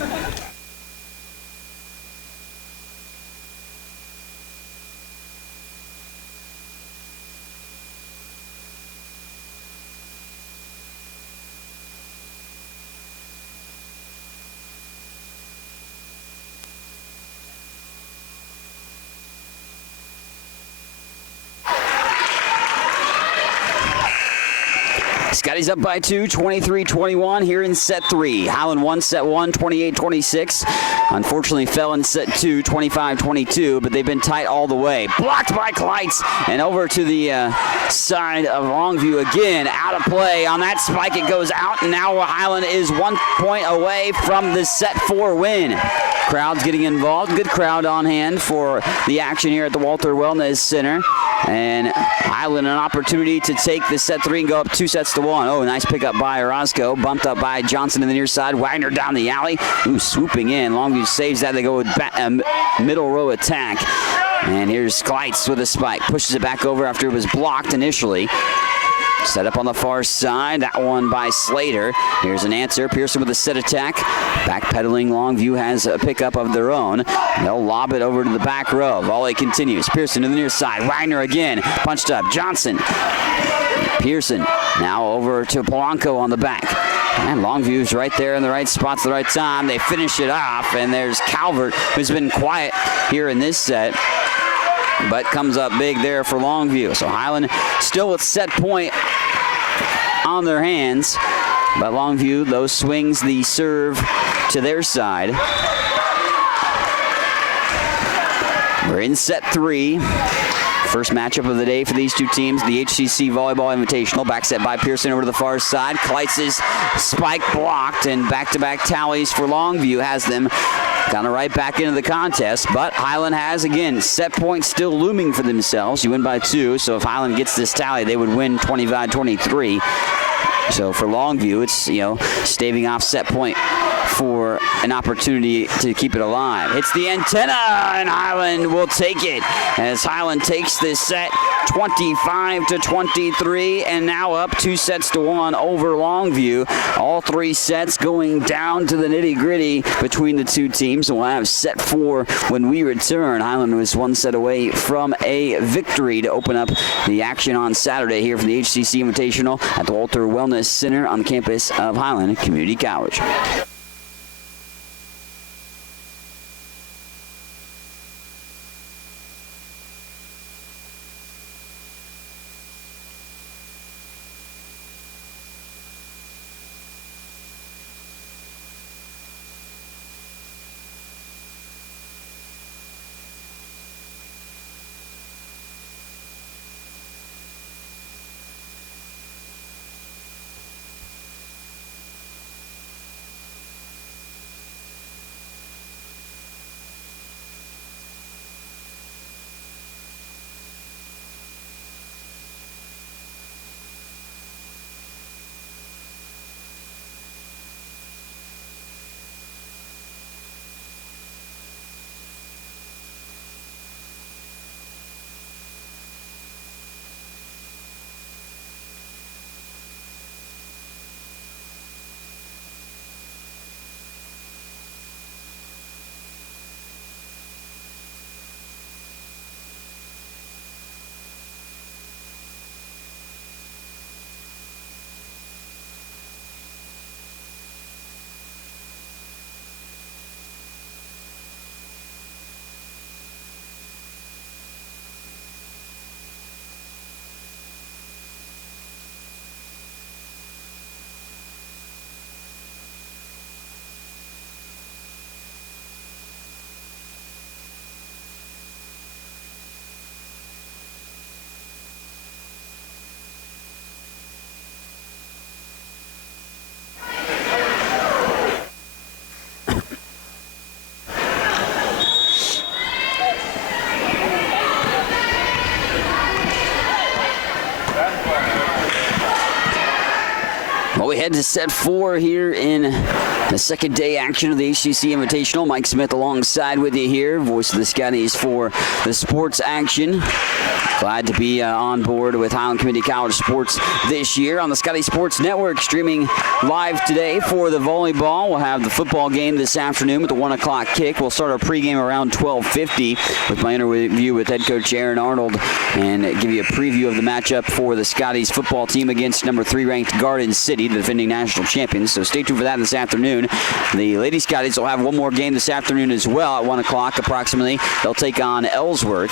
Scotty's up by 2, 23-21 here in set 3. Highland won set 1, 28-26. Unfortunately fell in set 2, 25-22, but they've been tight all the way. Blocked by Kleitz, and over to the side of Longview again. Out of play on that spike, it goes out, and now Highland is 1 point away from the set 4 win. Crowd's getting involved. Good crowd on hand for the action here at the Walter Wellness Center. And Highland an opportunity to take the set 3 and go up 2-1. Oh, nice pickup by Orozco. Bumped up by Johnson to the near side. Wagner down the alley. Ooh, swooping in. Longview saves that. They go with middle row attack. And here's Kleitz with a spike. Pushes it back over after it was blocked initially. Set up on the far side. That one by Slater. Here's an answer. Pearson with a set attack. Backpedaling. Longview has a pickup of their own. They'll lob it over to the back row. Volley continues. Pearson to the near side. Wagner again. Punched up. Johnson. Pearson now over to Polanco on the back. And Longview's right there in the right spots at the right time. They finish it off. And there's Calvert, who's been quiet here in this set, but comes up big there for Longview. So Highland still with set point on their hands, but Longview, though, swings the serve to their side. We're in set 3. First matchup of the day for these two teams, the HCC Volleyball Invitational. Back set by Pearson over to the far side. Kleitz's spike blocked, and back-to-back tallies for Longview has them kind of right back into the contest. But Highland has, again, set points still looming for themselves. You win by 2, so if Highland gets this tally, they would win 25-23. So for Longview, it's, staving off set point for an opportunity to keep it alive. Hits the antenna, and Highland will take it as Highland takes this set 25-23, and now up 2-1 over Longview. All 3 sets going down to the nitty-gritty between the two teams. We'll have set 4 when we return. Highland was 1 set away from a victory to open up the action on Saturday here for the HCC Invitational at the Walter Wellness Center on the campus of Highland Community College. to set 4 here in the second day action of the HCC Invitational. Mike Smith alongside with you here, voice of the Scotties for the sports action. Glad to be on board with Highland Community College sports this year on the Scotty Sports Network, streaming live today for the volleyball. We'll have the football game this afternoon with the 1 o'clock kick. We'll start our pregame around 12:50 with my interview with head coach Aaron Arnold and give you a preview of the matchup for the Scotties football team against number 3 ranked Garden City, the defending national champions. So stay tuned for that this afternoon. The Lady Scotties will have one more game this afternoon as well at 1 o'clock approximately. They'll take on Ellsworth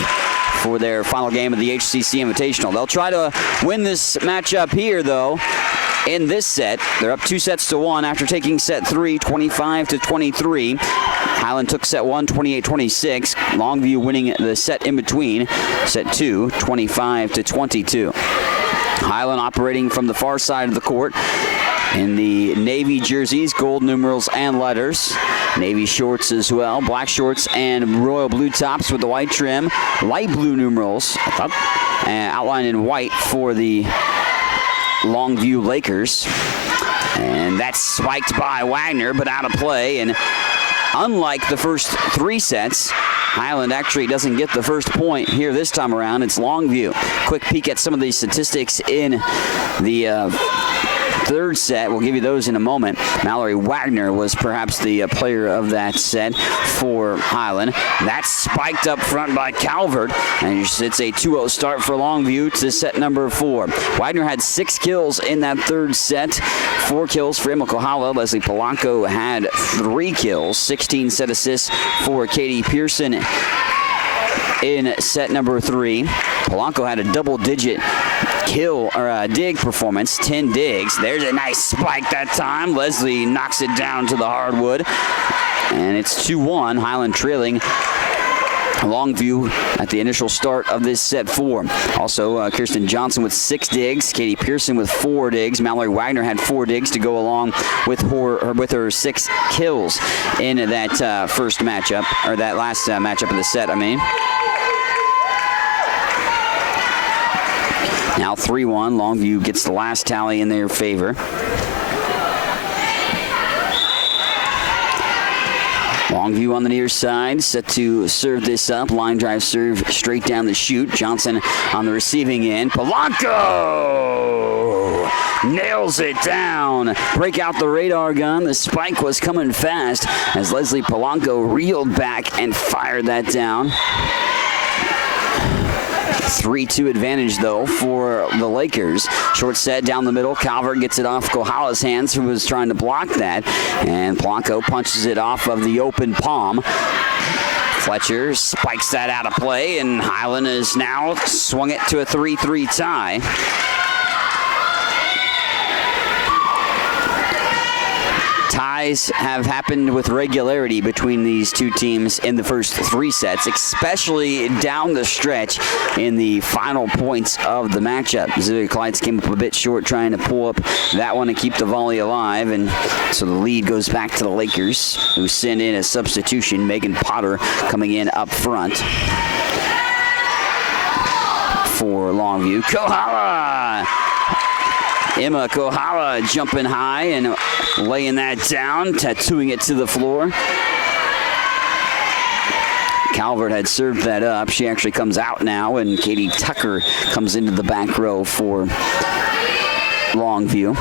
for their final game of the HCC Invitational. They'll try to win this matchup here, though, in this set. They're up 2-1 after taking set 3, 25-23. Highland took set 1, 28-26. Longview winning the set in between. Set 2, 25-22. Highland operating from the far side of the court in the navy jerseys, gold numerals and letters. Navy shorts as well, black shorts and royal blue tops with the white trim. Light blue numerals, outlined in white for the Longview Lakers. And that's spiked by Wagner, but out of play. And unlike the first 3 sets, Highland actually doesn't get the first point here this time around. It's Longview. Quick peek at some of the statistics in the third set. We'll give you those in a moment. Mallory Wagner was perhaps the player of that set for Highland. That's spiked up front by Calvert, and it's a 2-0 start for Longview to set number 4. Wagner had 6 kills in that third set. 4 kills for Emma Kohala. Leslie Polanco had 3 kills. 16 set assists for Katie Pearson in set number 3. Polanco had a double-digit kill or dig performance, 10 digs. There's a nice spike that time. Leslie knocks it down to the hardwood, and it's 2-1. Highland trailing Longview at the initial start of this set 4. Also, Kirsten Johnson with 6 digs. Katie Pearson with 4 digs. Mallory Wagner had 4 digs to go along with her 6 kills in that first matchup, or that last matchup of the set, I mean. Now 3-1. Longview gets the last tally in their favor. Longview on the near side, set to serve this up. Line drive serve straight down the chute. Johnson on the receiving end. Polanco nails it down. Break out the radar gun. The spike was coming fast as Leslie Polanco reeled back and fired that down. 3-2 advantage, though, for the Lakers. Short set down the middle. Calvert gets it off Kohala's hands, who was trying to block that. And Polanco punches it off of the open palm. Fletcher spikes that out of play, and Highland has now swung it to a 3-3 tie. Ties have happened with regularity between these two teams in the first 3 sets, especially down the stretch in the final points of the matchup. Zillia Clydes came up a bit short trying to pull up that one and keep the volley alive, and so the lead goes back to the Lakers, who send in a substitution. Megan Potter coming in up front for Longview. Kohala! Emma Kohala jumping high and laying that down, tattooing it to the floor. Calvert had served that up. She actually comes out now, and Katie Tucker comes into the back row for Longview.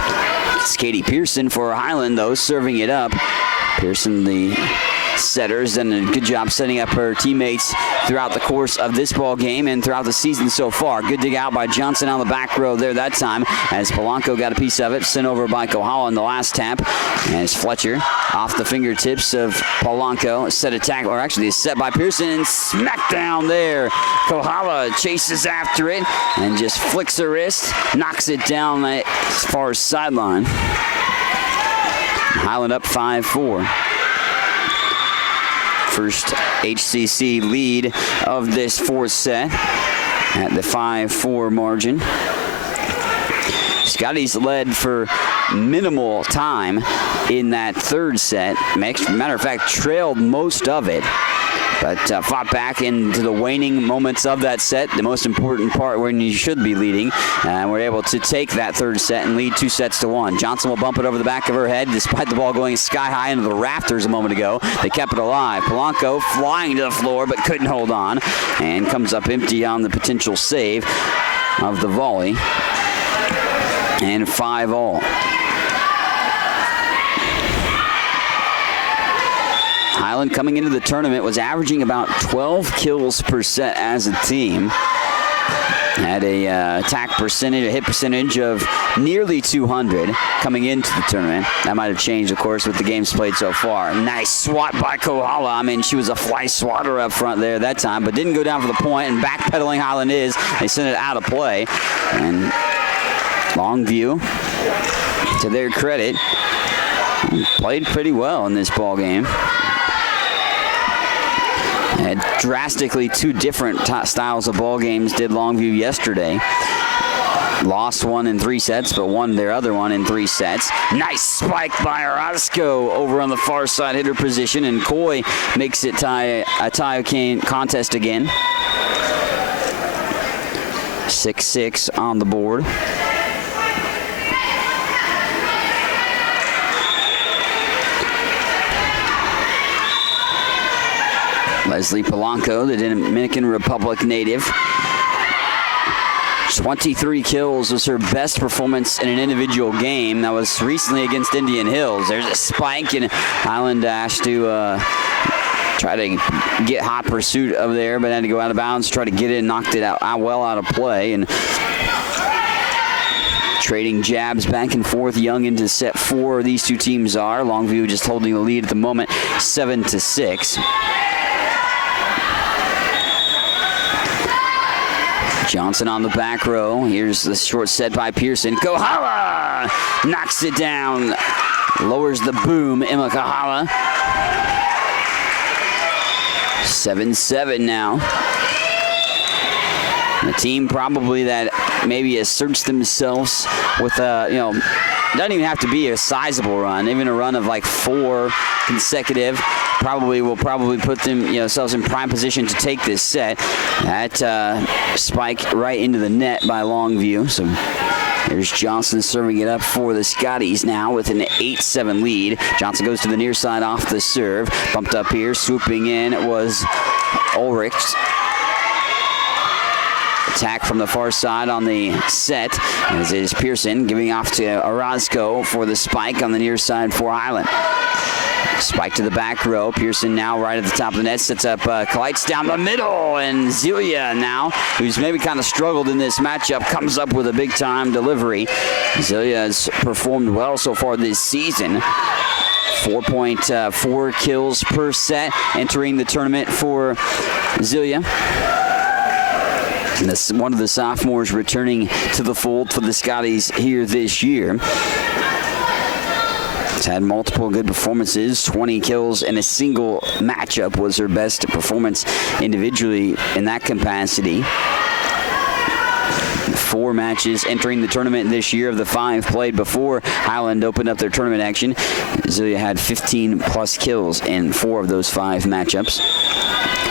It's Katie Pearson for Highland, though, serving it up. Pearson, the setter, has done a good job setting up her teammates throughout the course of this ball game and throughout the season so far. Good dig out by Johnson on the back row there that time, as Polanco got a piece of it, sent over by Kohala in the last tap. As Fletcher off the fingertips of Polanco, set a tackle, or actually a set by Pearson, and smack down there. Kohala chases after it and just flicks her wrist, knocks it down as far as sideline. Highland up 5-4. First HCC lead of this 4th set at the 5-4 margin. Scotties led for minimal time in that 3rd set. Matter of fact, trailed most of it. but fought back into the waning moments of that set, the most important part when you should be leading, and we're able to take that third set and lead 2-1. Johnson will bump it over the back of her head despite the ball going sky high into the rafters a moment ago. They kept it alive. Polanco flying to the floor but couldn't hold on and comes up empty on the potential save of the volley, and 5-all. Highland coming into the tournament was averaging about 12 kills per set as a team. Had a attack percentage, a hit percentage of nearly 200 coming into the tournament. That might have changed, of course, with the games played so far. Nice swat by Kohala. I mean, she was a fly swatter up front there that time, but didn't go down for the point, and backpedaling Highland is. They sent it out of play. And Longview, to their credit, played pretty well in this ball game. Had drastically two different styles of ball games did Longview yesterday. Lost one in 3 sets, but won their other one in 3 sets. Nice spike by Orozco over on the far side hitter position, and Coy makes it a tie contest again. 6-6 on the board. Leslie Polanco, the Dominican Republic native. 23 kills was her best performance in an individual game. That was recently against Indian Hills. There's a spike, and Highland asked to try to get hot pursuit of there, but had to go out of bounds, try to get it, knocked it out well out of play, and trading jabs back and forth. Young into set 4. These two teams are. Longview just holding the lead at the moment, 7-6. Johnson on the back row. Here's the short set by Pearson. Kohala knocks it down. Lowers the boom. Emma Kohala. 7-7 now. The team probably that maybe has searched themselves with doesn't even have to be a sizable run. Even a run of like 4 consecutive will put themselves in prime position to take this set. That spike right into the net by Longview. So there's Johnson serving it up for the Scotties now with an 8-7 lead. Johnson goes to the near side off the serve. Bumped up here, swooping in was Ulrich. Attack from the far side on the set, as is Pearson giving off to Orozco for the spike on the near side for Highland. Spike to the back row. Pearson now right at the top of the net, sets up Kalites down the middle, and Zelia now, who's maybe kind of struggled in this matchup, comes up with a big time delivery. Zelia has performed well so far this season. 4.4 kills per set entering the tournament for Zelia. And this one of the sophomores returning to the fold for the Scotties here this year. Has had multiple good performances. 20 kills in a single matchup was her best performance individually in that capacity. 4 matches entering the tournament this year of the 5 played before Highland opened up their tournament action. Zelia had 15+ kills in 4 of those 5 matchups.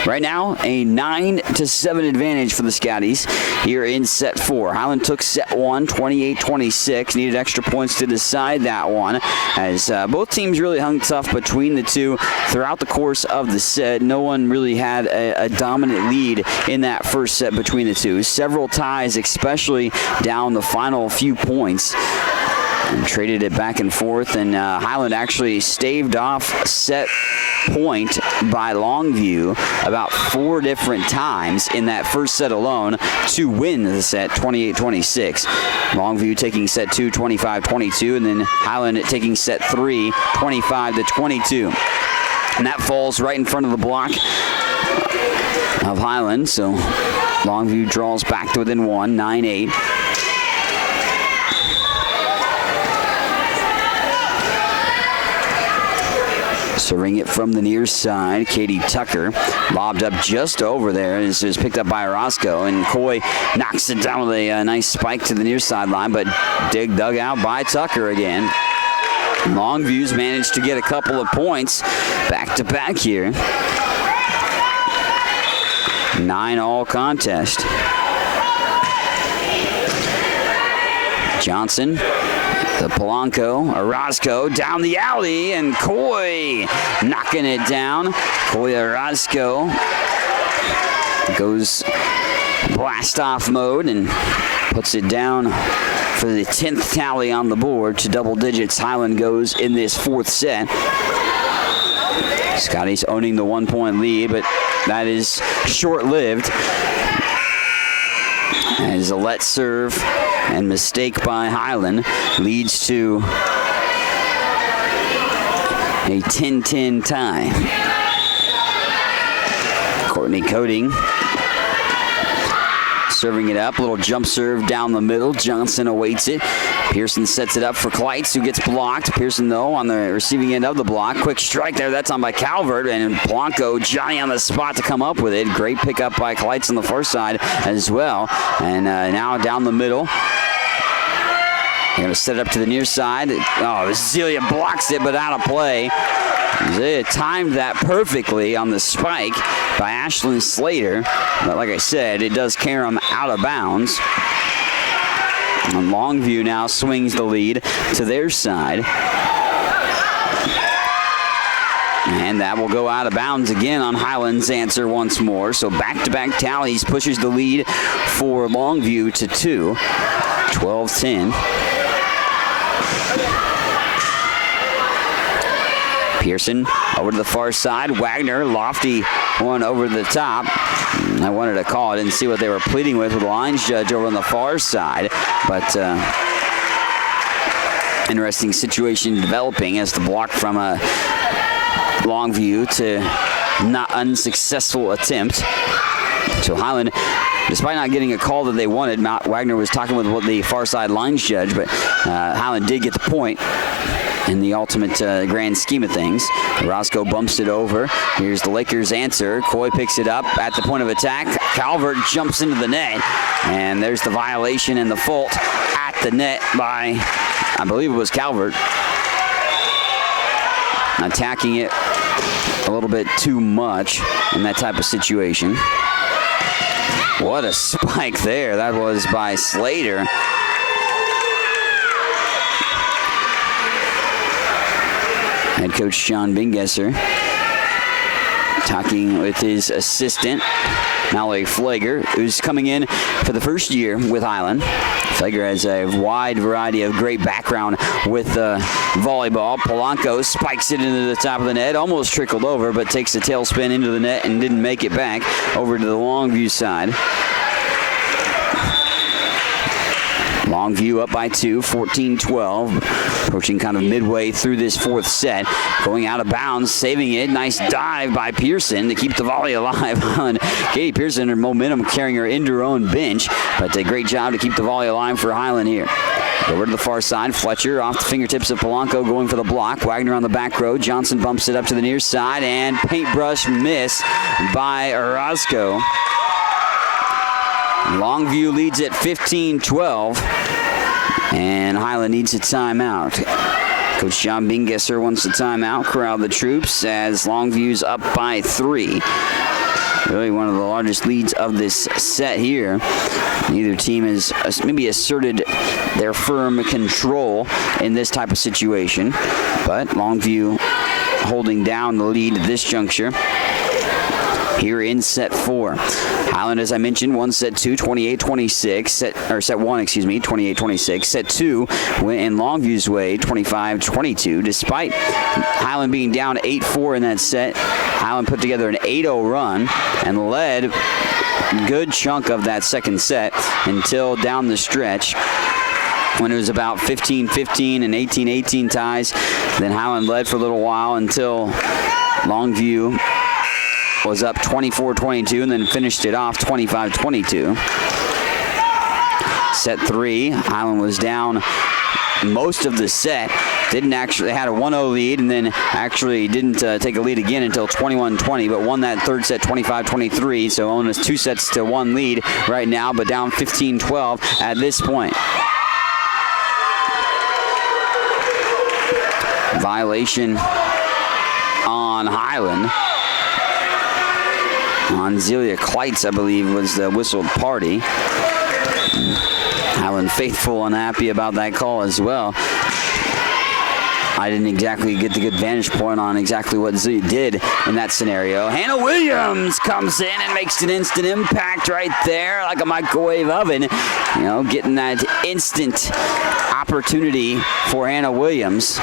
Right now, a 9-7 advantage for the Scotties here in set 4. Highland took set 1, 28-26. Needed extra points to decide that one, as both teams really hung tough between the two throughout the course of the set. No one really had a dominant lead in that first set between the two. Several ties, especially down the final few points. And traded it back and forth, and Highland actually staved off set point by Longview about 4 different times in that first set alone to win the set 28-26. Longview taking set 2 25-22, and then Highland taking set 3 25-22. And that falls right in front of the block of Highland, so Longview draws back to within 1, 9-8. Serving it from the near side, Katie Tucker lobbed up just over there. This is picked up by Orozco, and Coy knocks it down with a nice spike to the near sideline, but dug out by Tucker again. Longview's managed to get a couple of points back to back here. 9-all contest. Johnson, the Polanco, Orozco down the alley, and Coy knocking it down. Coy Orozco goes blast-off mode and puts it down for the 10th tally on the board to double digits. Highland goes in this 4th set. Scotty's owning the 1-point lead, but that is short-lived. As a let serve and mistake by Highland leads to a 10-10 tie. Courtney Coding serving it up, little jump serve down the middle. Johnson awaits it. Pearson sets it up for Kleitz, who gets blocked. Pearson, though, on the receiving end of the block. Quick strike there. That's on by Calvert. And Polanco, Johnny on the spot to come up with it. Great pickup by Kleitz on the far side as well. And now down the middle. They're going to set it up to the near side. Oh, Zelia blocks it, but out of play. They timed that perfectly on the spike by Ashlyn Slater. But like I said, it does carry him out of bounds. And Longview now swings the lead to their side. And that will go out of bounds again on Highland's answer once more. So back-to-back tallies pushes the lead for Longview to 2. 12-10. Pearson over to the far side. Wagner, lofty one over the top. I wanted to call. I didn't see what they were pleading with the lines judge over on the far side. But interesting situation developing as the block from a Longview to not unsuccessful attempt. So Highland, despite not getting a call that they wanted, Matt Wagner was talking with the far side lines judge, but Highland did get the point in the ultimate grand scheme of things. Roscoe bumps it over. Here's the Lakers' answer. Coy picks it up at the point of attack. Calvert jumps into the net, and there's the violation and the fault at the net by, I believe it was Calvert, attacking it a little bit too much in that type of situation. What a spike there. That was by Slater. Head coach John Bingesser talking with his assistant, Mallory Flager, who's coming in for the first year with Highland. Flager has a wide variety of great background with volleyball. Polanco spikes it into the top of the net, almost trickled over, but takes a tailspin into the net and didn't make it back over to the Longview side. Longview up by 2, 14-12. Approaching kind of midway through this 4th set. Going out of bounds, saving it. Nice dive by Pearson to keep the volley alive on Katie Pearson. Her momentum carrying her into her own bench. But a great job to keep the volley alive for Highland here. Over to the far side. Fletcher off the fingertips of Polanco going for the block. Wagner on the back row. Johnson bumps it up to the near side. And paintbrush miss by Orozco. Longview leads at 15-12. And Highland needs a timeout. Coach John Bingesser wants a timeout. Corral the troops as Longview's up by 3. Really one of the largest leads of this set here. Neither team has maybe asserted their firm control in this type of situation. But Longview holding down the lead at this juncture here in set 4. Highland, as I mentioned, won set 2, 28-26. Set 1, 28-26. Set 2 went in Longview's way, 25-22. Despite Highland being down 8-4 in that set, Highland put together an 8-0 run and led a good chunk of that second set until down the stretch when it was about 15-15 and 18-18 ties. Then Highland led for a little while until Longview was up 24-22 and then finished it off 25-22. Set 3, Highland was down most of the set. Didn't actually, had a 1-0 lead and then actually didn't take a lead again until 21-20, but won that third set 25-23. So owns 2 sets to 1 lead right now, but down 15-12 at this point. Violation on Highland. on Zelia Kleitz, I believe, was the whistled party. Highland faithful unhappy about that call as well. I didn't exactly get the good vantage point on exactly what Zelia did in that scenario. Hannah Williams comes in and makes an instant impact right there, like a microwave oven. You know, getting that instant opportunity for Hannah Williams.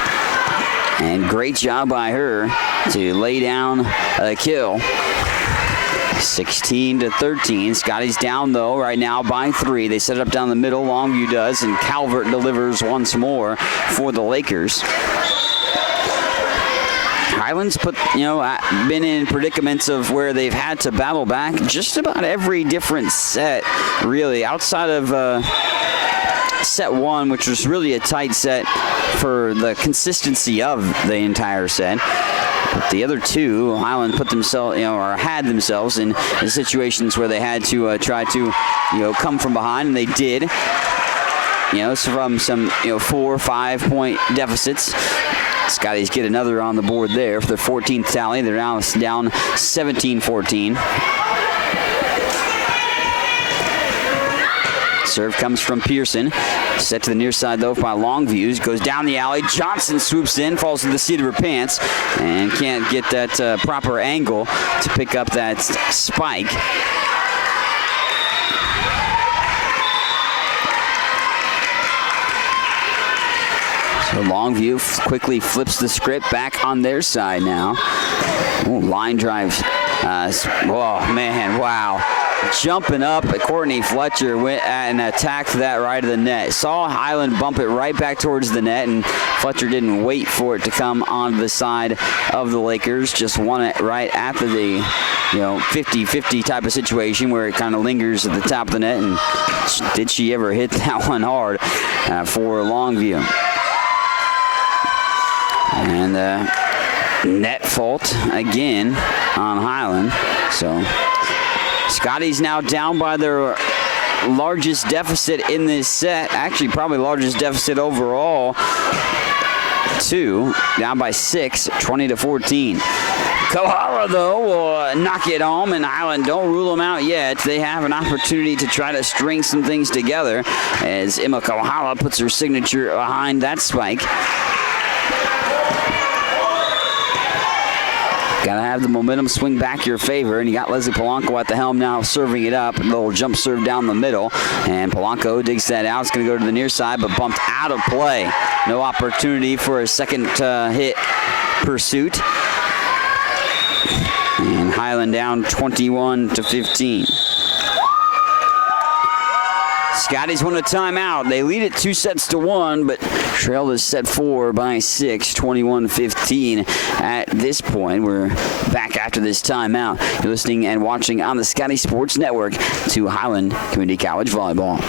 And great job by her to lay down a kill. 16-13. Scotty's down, though, right now by 3. They set it up down the middle. Longview does, and Calvert delivers once more for the Lakers. Highland's been in predicaments of where they've had to battle back just about every different set, really, outside of set 1, which was really a tight set for the consistency of the entire set. But the other 2, Highland put themselves, or had themselves in situations where they had to try to, come from behind, and they did. So from some, 4 or 5 point deficits. Scotties get another on the board there for their 14th tally. They're now down 17-14. Serve comes from Pearson. Set to the near side, though, by Longview. Goes down the alley. Johnson swoops in, falls to the seat of her pants, and can't get that proper angle to pick up that spike. So Longview quickly flips the script back on their side now. Ooh, line drive. Oh, man, wow. Jumping up, Courtney Fletcher went and attacked that right of the net. Saw Highland bump it right back towards the net, and Fletcher didn't wait for it to come onto the side of the Lakers. Just won it right after the 50-50 type of situation where it kind of lingers at the top of the net. And did she ever hit that one hard for Longview? And net fault again on Highland. So Scotty's now down by their largest deficit in this set. Actually, probably largest deficit overall. 2, down by 6, 20-14. Kohala, though, will knock it home, and Highland don't rule them out yet. They have an opportunity to try to string some things together as Emma Kohala puts her signature behind that spike. Got to have the momentum swing back your favor, and you got Leslie Polanco at the helm now serving it up. A little jump serve down the middle, and Polanco digs that out. It's going to go to the near side, but bumped out of play. No opportunity for a second hit pursuit. And Highland down 21-15. Scotties won a timeout. They lead it 2-1, but trail is set 4 by 6, 21-15 at this point. We're back after this timeout. You're listening and watching on the Scotty Sports Network to Highland Community College Volleyball.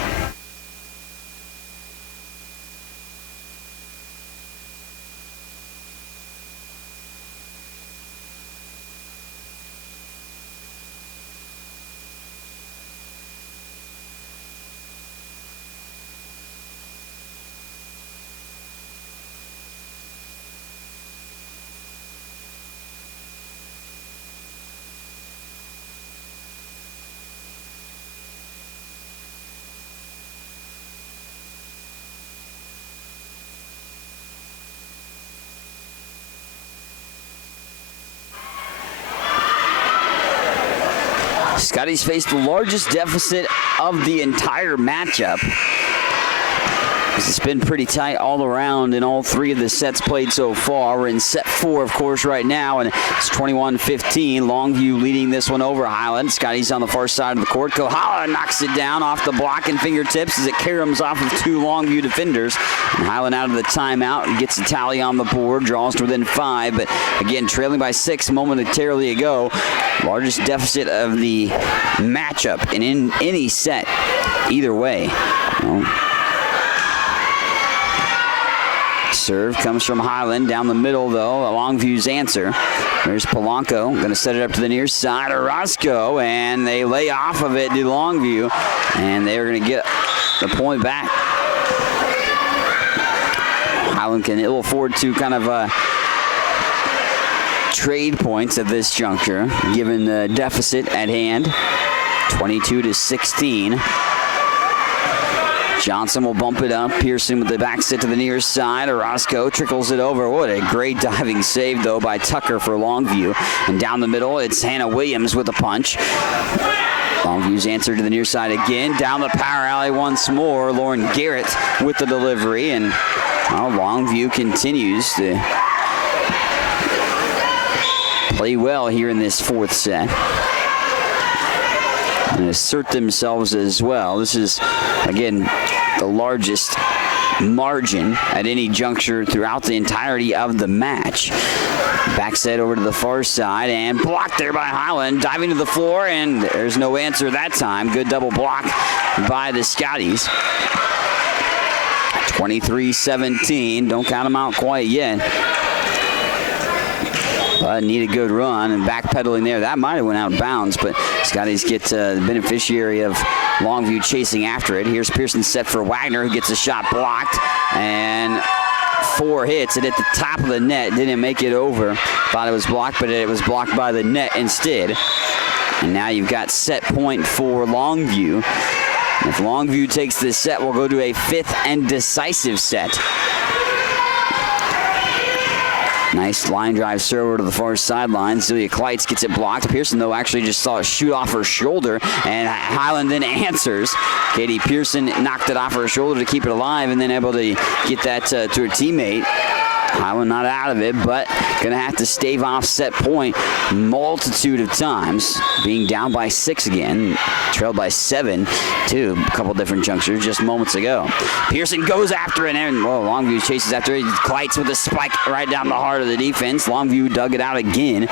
Scotty's faced the largest deficit of the entire matchup. It's been pretty tight all around in all 3 of the sets played so far. We're in set 4, of course, right now, and it's 21-15. Longview leading this one over Highland. Scotty's on the far side of the court. Kohala knocks it down off the block and fingertips as it caroms off of 2 Longview defenders. And Highland out of the timeout and gets a tally on the board, draws to within 5, but again, trailing by 6 momentarily ago. Largest deficit of the matchup and in any set, either way. Serve comes from Highland down the middle, though. Longview's answer. There's Polanco. Going to set it up to the near side of Roscoe, and they lay off of it to Longview, and they're going to get the point back. Highland can ill afford to kind of trade points at this juncture, given the deficit at hand, 22-16. Johnson will bump it up. Pearson with the back set to the near side. Orozco trickles it over. What a great diving save, though, by Tucker for Longview. And down the middle, it's Hannah Williams with a punch. Longview's answer to the near side again. Down the power alley once more. Lauren Garrett with the delivery. And Longview continues to play well here in this fourth set and assert themselves as well. This is, again, the largest margin at any juncture throughout the entirety of the match. Back set over to the far side and blocked there by Highland. Diving to the floor, and there's no answer that time. Good double block by the Scotties. 23-17. Don't count them out quite yet. But need a good run, and backpedaling there. That might have went out of bounds, but Scotties get the beneficiary of Longview chasing after it. Here's Pearson set for Wagner, who gets a shot blocked, and 4 hits. It hit the top of the net, didn't make it over. Thought it was blocked, but it was blocked by the net instead. And now you've got set point for Longview. If Longview takes this set, we'll go to a 5th and decisive set. Nice line drive serve over to the far sideline. Zelia Kleitz gets it blocked. Pearson, though, actually just saw a shoot off her shoulder, and Highland then answers. Katie Pearson knocked it off her shoulder to keep it alive, and then able to get that to her teammate. Highland not out of it, but going to have to stave off set point multitude of times. Being down by 6 again, trailed by 7 too, a couple different junctures just moments ago. Pearson goes after it, and Longview chases after it. Kleitz with a spike right down the heart of the defense. Longview dug it out again.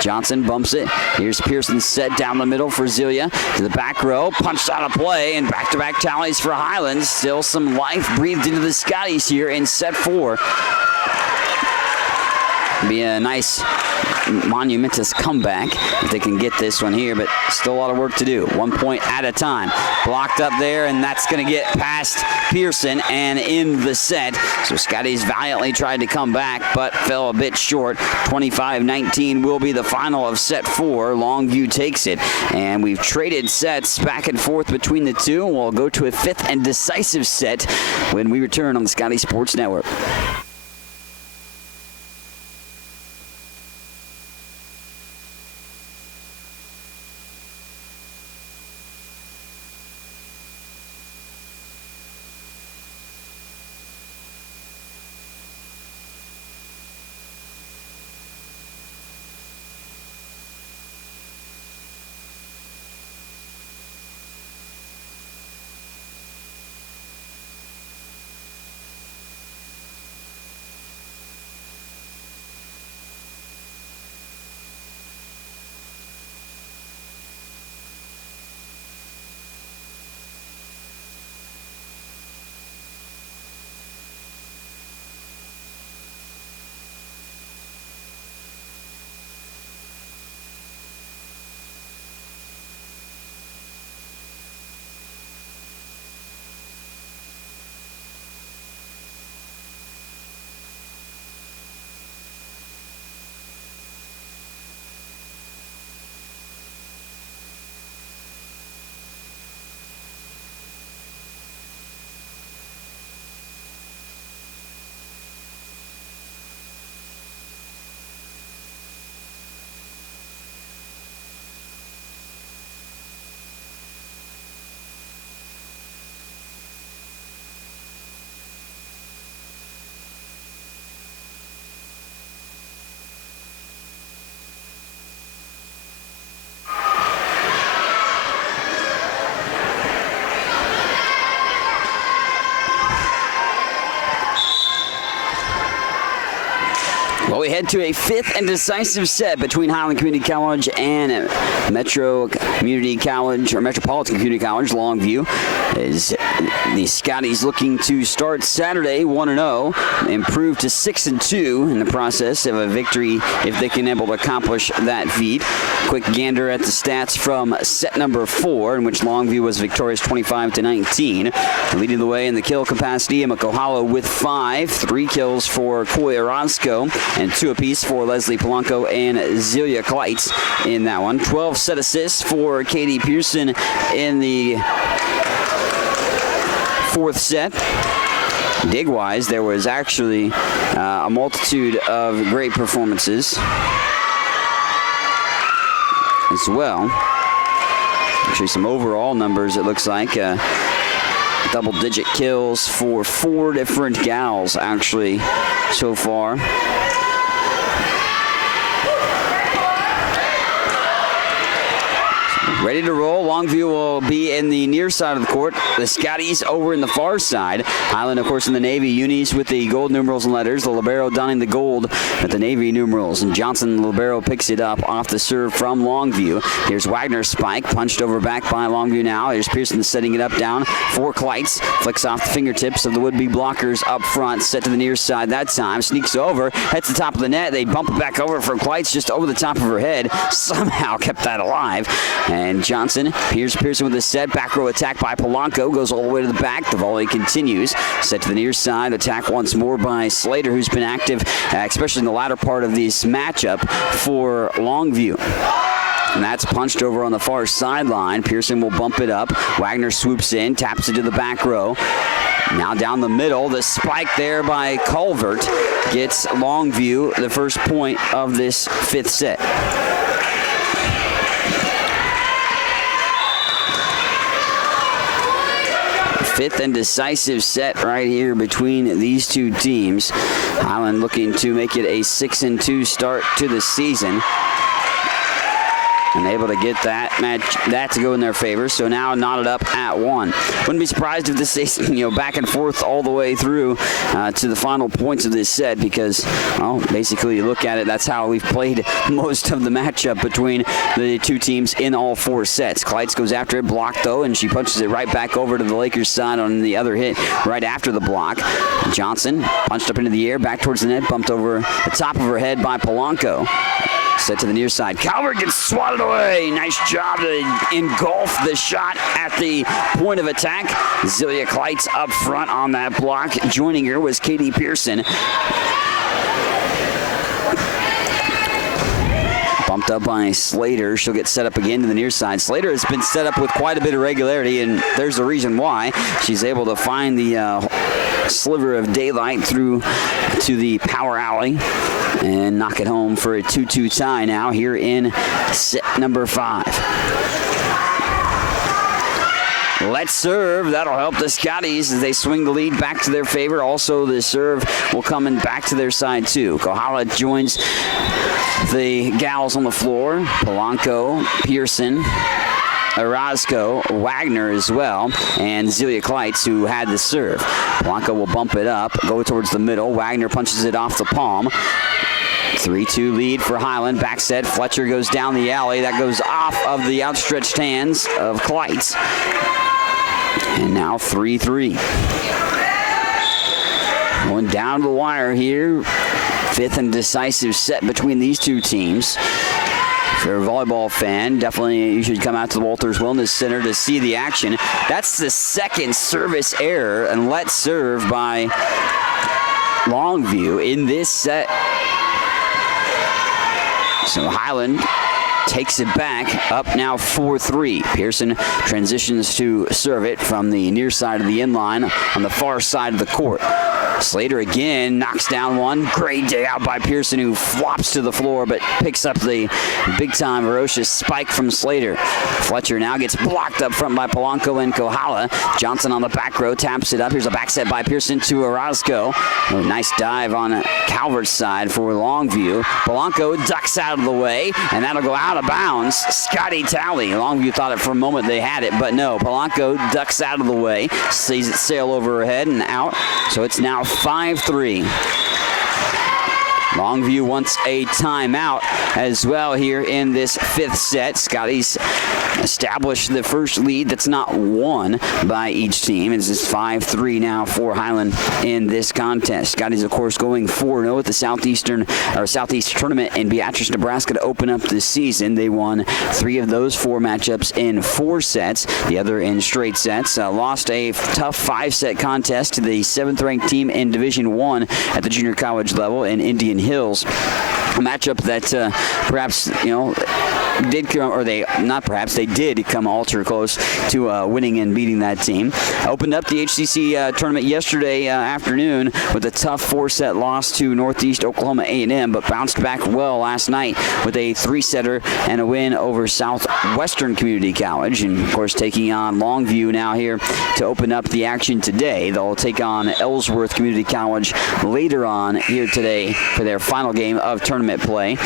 Johnson bumps it. Here's Pearson set down the middle for Zelia to the back row. Punched out of play, and back-to-back tallies for Highland. Still some life breathed into the Scotties here in set 4. Be a nice monumentous comeback if they can get this one here, but still a lot of work to do. 1 point at a time. Blocked up there, and that's going to get past Pearson and in the set. So Scotties valiantly tried to come back, but fell a bit short. 25-19 will be the final of set 4. Longview takes it, and we've traded sets back and forth between the two. We'll go to a 5th and decisive set when we return on the Scotty Sports Network. Well, we head to a 5th and decisive set between Highland Community College and Metro Community College, or Metropolitan Community College, Longview. As the Scotties looking to start Saturday 1-0, improve to 6-2 in the process of a victory if they can able to accomplish that feat. Quick gander at the stats from set number 4, in which Longview was victorious 25-19. Leading the way in the kill capacity, Emma Kohala with 5, 3 kills for Koi Orozco, and 2 apiece for Leslie Polanco and Zelia Kleitz in that one. 12 set assists for Katie Pearson in the 4th set. Dig-wise, there was actually a multitude of great performances as well. Actually, some overall numbers, it looks like. Double-digit kills for 4 different gals, actually, so far. Ready to roll. Longview will be in the near side of the court. The Scotties over in the far side. Highland, of course, in the navy unis with the gold numerals and letters. The libero donning the gold with the navy numerals. And Johnson, the libero, picks it up off the serve from Longview. Here's Wagner's spike, punched over back by Longview now. Here's Pearson setting it up down for Kleitz. Flicks off the fingertips of the would-be blockers up front. Set to the near side that time. Sneaks over. Heads to the top of the net. They bump it back over for Kleitz just over the top of her head. Somehow kept that alive. And Johnson, Pearson with a set. Back row attack by Polanco. Goes all the way to the back. The volley continues. Set to the near side. Attack once more by Slater, who's been active, especially in the latter part of this matchup for Longview. And that's punched over on the far sideline. Pearson will bump it up. Wagner swoops in, taps it to the back row. Now down the middle, the spike there by Culvert gets Longview the first point of this 5th set. Fifth and decisive set right here between these two teams. Highland looking to make it a 6-2 start to the season. And able to get that to go in their favor. So now knotted up at 1. Wouldn't be surprised if this is, back and forth all the way through to the final points of this set, because, well, basically you look at it, that's how we've played most of the matchup between the two teams in all 4 sets. Kleitz goes after it, blocked though, and she punches it right back over to the Lakers side on the other hit right after the block. Johnson punched up into the air, back towards the net, bumped over the top of her head by Polanco. Set to the near side. Calvert gets swatted away. Nice job to engulf the shot at the point of attack. Zelia Kleitz up front on that block. Joining her was Katie Pearson. Bumped up by Slater. She'll get set up again to the near side. Slater has been set up with quite a bit of regularity, and there's a reason why. She's able to find the sliver of daylight through to the power alley and knock it home for a 2-2 tie now here in set number 5. Let's serve. That'll help the Scotties as they swing the lead back to their favor. Also, the serve will come in back to their side, too. Kohala joins the gals on the floor. Polanco, Pearson, Orozco, Wagner as well, and Zelia Kleitz, who had the serve. Polanco will bump it up, go towards the middle. Wagner punches it off the palm. 3-2 lead for Highland. Back set. Fletcher goes down the alley. That goes off of the outstretched hands of Kleitz. And now 3-3. Going down the wire here. 5th and decisive set between these two teams. If you're a volleyball fan, definitely you should come out to the Walters Wellness Center to see the action. That's the second service error and let serve by Longview in this set. So Highland takes it back, up now 4-3. Pearson transitions to serve it from the near side of the inline on the far side of the court. Slater again knocks down one. Great day out by Pearson, who flops to the floor but picks up the big-time ferocious spike from Slater. Fletcher now gets blocked up front by Polanco and Kohala. Johnson on the back row taps it up. Here's a back set by Pearson to Orozco. A nice dive on Calvert's side for Longview. Polanco ducks out of the way, and that'll go out of bounds. Scotty Talley. Longview thought it for a moment they had it, but no. Polanco ducks out of the way, sees it sail over her head and out. So it's now 5-3. Longview wants a timeout as well here in this 5th set. Scotties established the first lead that's not won by each team. It's just 5-3 now for Highland in this contest. Scotties, of course, going 4-0 at the Southeast Tournament in Beatrice, Nebraska to open up the season. They won 3 of those 4 matchups in 4 sets, the other in straight sets. Lost a tough 5-set contest to the 7th-ranked team in Division I at the junior college level in Indian Hills. A matchup that perhaps, did come, or they did come ultra close to winning and beating that team. Opened up the HCC tournament yesterday afternoon with a tough 4-set loss to Northeast Oklahoma A&M, but bounced back well last night with a 3-setter and a win over Southwestern Community College. And, of course, taking on Longview now here to open up the action today. They'll take on Ellsworth Community College later on here today for their final game of tournament play.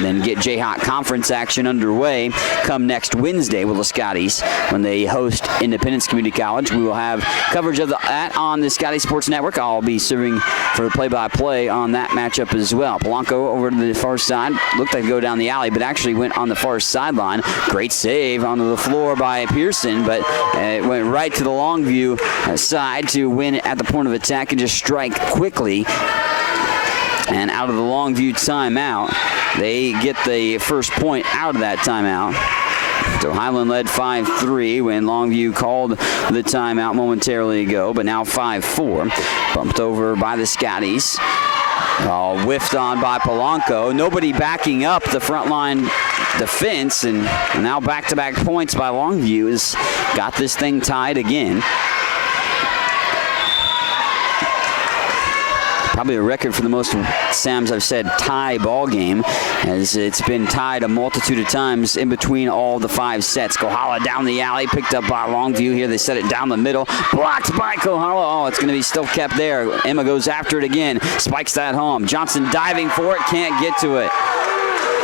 Then get Jayhawk Conference action underway come next Wednesday with the Scotties when they host Independence Community College. We will have coverage of that on the Scotty Sports Network. I'll be serving for the play-by-play on that matchup as well. Polanco over to the far side. Looked like to go down the alley, but actually went on the far sideline. Great save onto the floor by Pearson, but it went right to the Longview side to win at the point of attack and just strike quickly. And out of the Longview timeout, they get the first point out of that timeout. So Highland led 5-3 when Longview called the timeout momentarily ago, but now 5-4. Bumped over by the Scotties. Whiffed on by Polanco. Nobody backing up the front line defense, and now back-to-back points by Longview has got this thing tied again. Probably a record for the most Sam's I've said tie ball game, as it's been tied a multitude of times in between all the 5 sets. Kohala down the alley, picked up by Longview here. They set it down the middle, blocked by Kohala. Oh, it's going to be still kept there. Emma goes after it again, spikes that home. Johnson diving for it, can't get to it.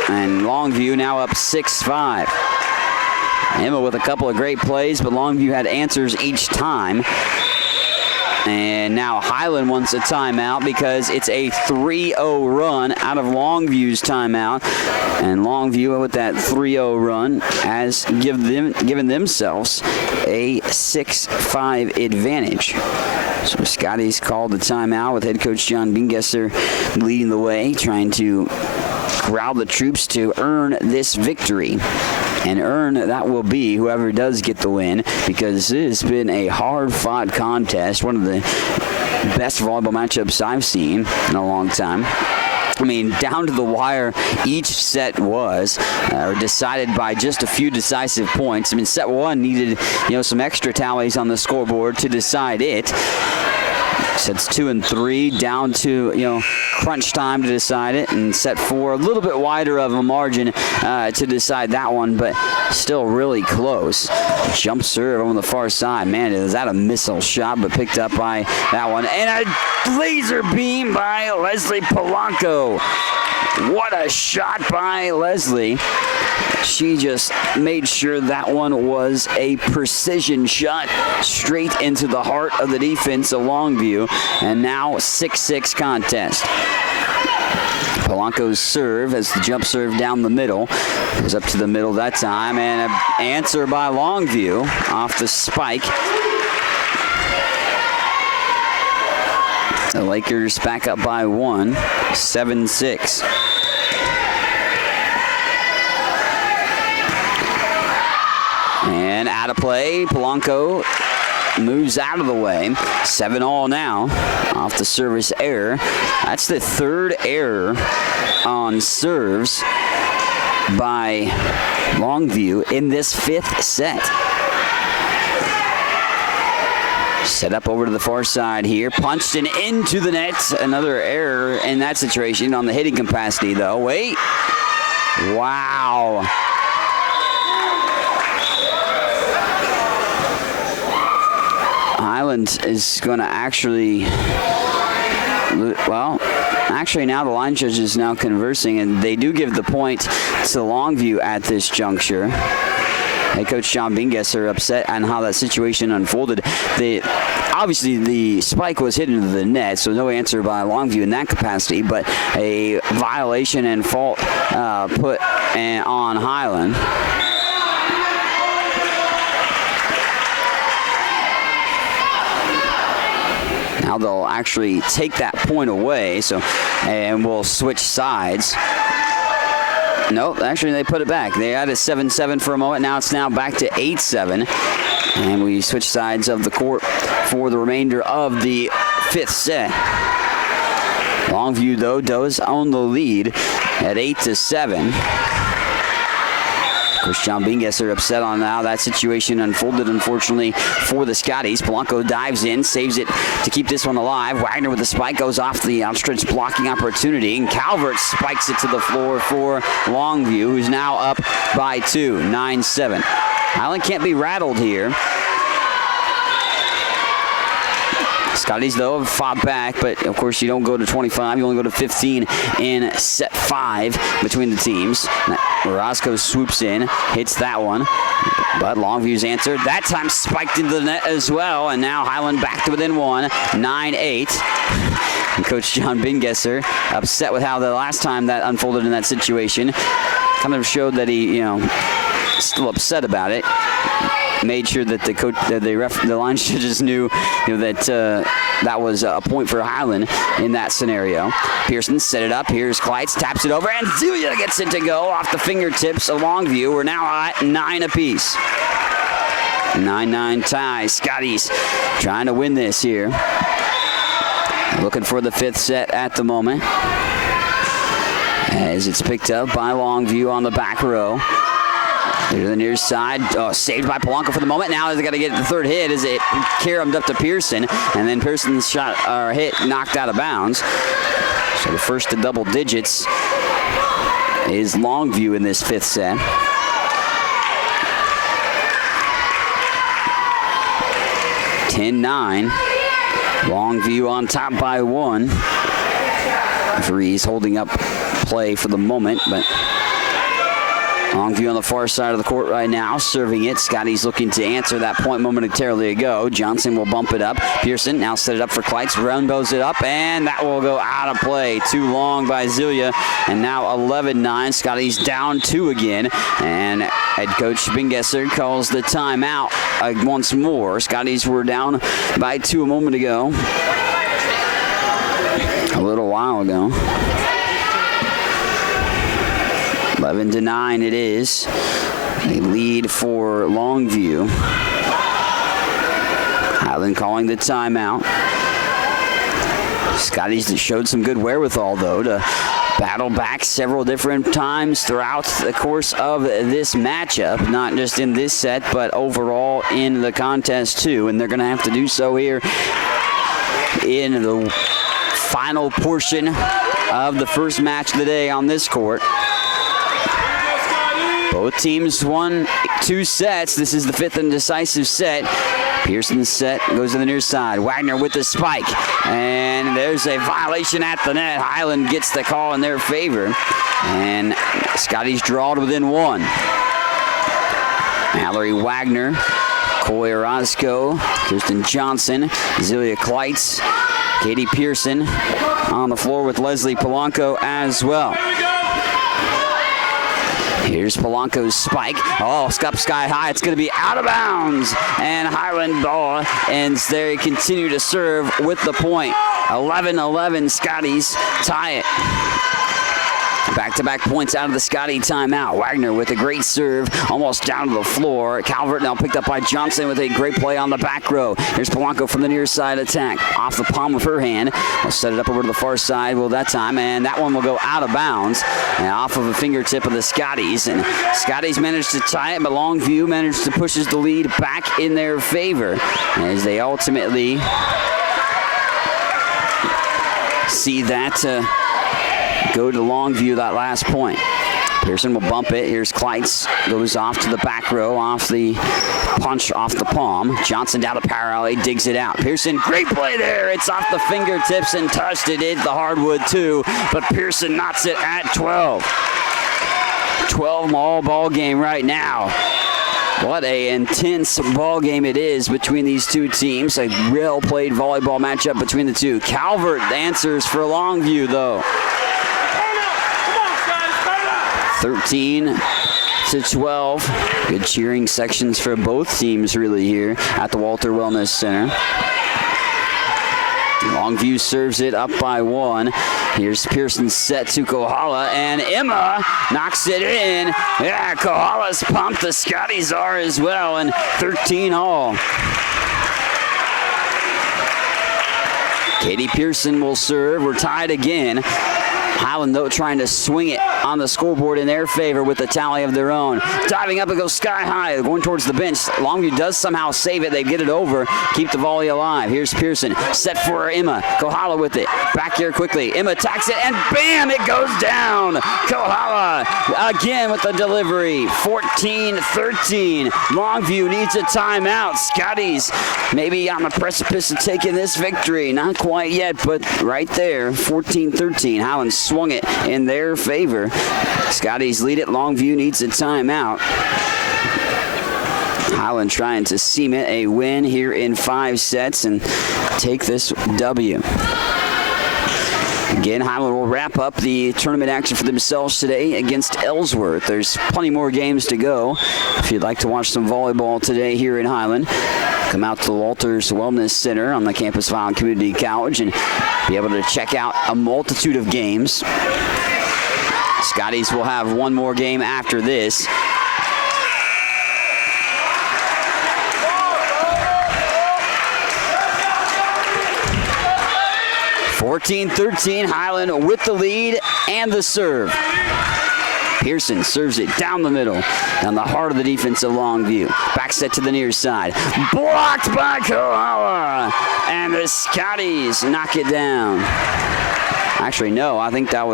And Longview now up 6-5. Emma with a couple of great plays, but Longview had answers each time. And now Highland wants a timeout because it's a 3-0 run out of Longview's timeout. And Longview with that 3-0 run has given themselves a 6-5 advantage. So Scotty's called the timeout with head coach John Bingesser leading the way, trying to corral the troops to earn this victory. And earn that will be whoever does get the win, because it has been a hard-fought contest, one of the best volleyball matchups I've seen in a long time. I mean, down to the wire, each set was decided by just a few decisive points. I mean, set 1 needed, some extra tallies on the scoreboard to decide it. Sets 2 and 3 down to, crunch time to decide it, and set 4 a little bit wider of a margin to decide that one, but still really close. Jump serve on the far side. Man, is that a missile shot, but picked up by that one. And a laser beam by Leslie Polanco. What a shot by Leslie. She just made sure that one was a precision shot straight into the heart of the defense of Longview. And now 6-6 contest. Polanco's serve as the jump serve down the middle. Goes up to the middle that time, and an answer by Longview off the spike. The Lakers back up by 1, 7-6. And out of play, Polanco moves out of the way. 7-all now off the service error. That's the 3rd error on serves by Longview in this 5th set. Set up over to the far side here. Punched and into the net. Another error in that situation on the hitting capacity, though. Wait. Wow. Highland is going to actually, now the line judge is now conversing, and they do give the point to Longview at this juncture. Head coach John Bingesser upset on how that situation unfolded. Obviously, the spike was hit into the net, so no answer by Longview in that capacity, but a violation and fault put on Highland. Now they'll actually take that point away, and we'll switch sides. Nope, actually they put it back. They had a 7-7 for a moment. Now it's back to 8-7. And we switch sides of the court for the remainder of the 5th set. Longview, though, does own the lead at 8-7. Of course, John Bingesser upset on how that situation unfolded, unfortunately, for the Scotties. Polanco dives in, saves it to keep this one alive. Wagner with the spike goes off the outstretched blocking opportunity, and Calvert spikes it to the floor for Longview, who's now up by 2, 9-7. Highland can't be rattled here. Scotties, though, have fought back, but of course you don't go to 25, you only go to 15 in set 5 between the teams. Orozco swoops in, hits that one, but Longview's answered. That time spiked into the net as well, and now Highland back to within 1, 9-8. And Coach John Bingesser, upset with how the last time that unfolded in that situation, kind of showed that he, still upset about it. Made sure that the line judges knew, that that was a point for Highland in that scenario. Pearson set it up. Here's Kleitz, taps it over, and Zelia gets it to go off the fingertips of Longview. We're now at 9 apiece. 9-9 tie. Scotties trying to win this here. Looking for the 5th set at the moment, as it's picked up by Longview on the back row. To the near side, saved by Polanco for the moment. Now they've got to get the 3rd hit as it caromed up to Pearson, and then Pearson's shot or hit knocked out of bounds. So the first to double digits is Longview in this 5th set. (10-9). Longview on top by 1. Referee's holding up play for the moment, but Longview on the far side of the court right now, serving it. Scotty's looking to answer that point momentarily ago. Johnson will bump it up. Pearson now set it up for Kleitz. Rainbows it up, and that will go out of play. Too long by Zelia, and now 11-9. Scotty's down 2 again, and head coach Bingesser calls the timeout once more. Scotty's were down by 2 a moment ago. A little while ago. 11-9 it is. A lead for Longview. Highland calling the timeout. Scotties showed some good wherewithal, though, to battle back several different times throughout the course of this matchup, not just in this set, but overall in the contest, too. And they're going to have to do so here in the final portion of the first match of the day on this court. Both teams won 2 sets. This is the 5th and decisive set. Pearson's set goes to the near side. Wagner with the spike. And there's a violation at the net. Highland gets the call in their favor. And Scotty's drawed within 1. Mallory Wagner, Coy Orozco, Kirsten Johnson, Zelia Kleitz, Katie Pearson on the floor with Leslie Polanco as well. Here's Polanco's spike. Oh, up sky high. It's going to be out of bounds. And Highland ball ends there. Continue to serve with the point. 11-11. Scotties tie it. Back-to-back points out of the Scotty timeout. Wagner with a great serve, almost down to the floor. Calvert now picked up by Johnson with a great play on the back row. Here's Polanco from the near side attack. Off the palm of her hand. We'll set it up over to the far side, that time, and that one will go out of bounds. And off of a fingertip of the Scotties. And Scotties managed to tie it, but Longview managed to push the lead back in their favor as they ultimately see that go to Longview that last point. Pearson will bump it. Here's Kleitz. Goes off to the back row, off the punch, off the palm. Johnson down the power alley, digs it out. Pearson, great play there. It's off the fingertips and touched it. Hit the hardwood too, but Pearson knocks it at 12. 12 all ball game right now. What a intense ball game it is between these two teams. A well-played volleyball matchup between the two. Calvert answers for Longview, though. 13-12. Good cheering sections for both teams, really, here at the Walter Wellness Center. Longview serves it up by 1. Here's Pearson's set to Kohala, and Emma knocks it in. Yeah, Kohala's pumped. The Scotties are as well, and 13 all. Katie Pearson will serve. We're tied again. Highland, though, trying to swing it on the scoreboard in their favor with a tally of their own. Diving up, it goes sky high, going towards the bench. Longview does somehow save it. They get it over, keep the volley alive. Here's Pearson, set for Emma. Kohala with it. Back here quickly. Emma attacks it, and bam, it goes down. Kohala again with the delivery. 14-13. Longview needs a timeout. Scotties maybe on the precipice of taking this victory. Not quite yet, but right there. 14-13. Highland swung it in their favor. Scotties lead it. Longview needs a timeout. Highland trying to cement a win here in 5 sets and take this W. Again, Highland will wrap up the tournament action for themselves today against Ellsworth. There's plenty more games to go. If you'd like to watch some volleyball today here in Highland, come out to the Walters Wellness Center on the campus of Highland Community College and be able to check out a multitude of games. Scotties will have one more game after this. (14-13), Highland with the lead and the serve. Pearson serves it down the middle, down the heart of the defense of Longview. Back set to the near side. Blocked by Kohala. And the Scotties knock it down. Actually, no, I think that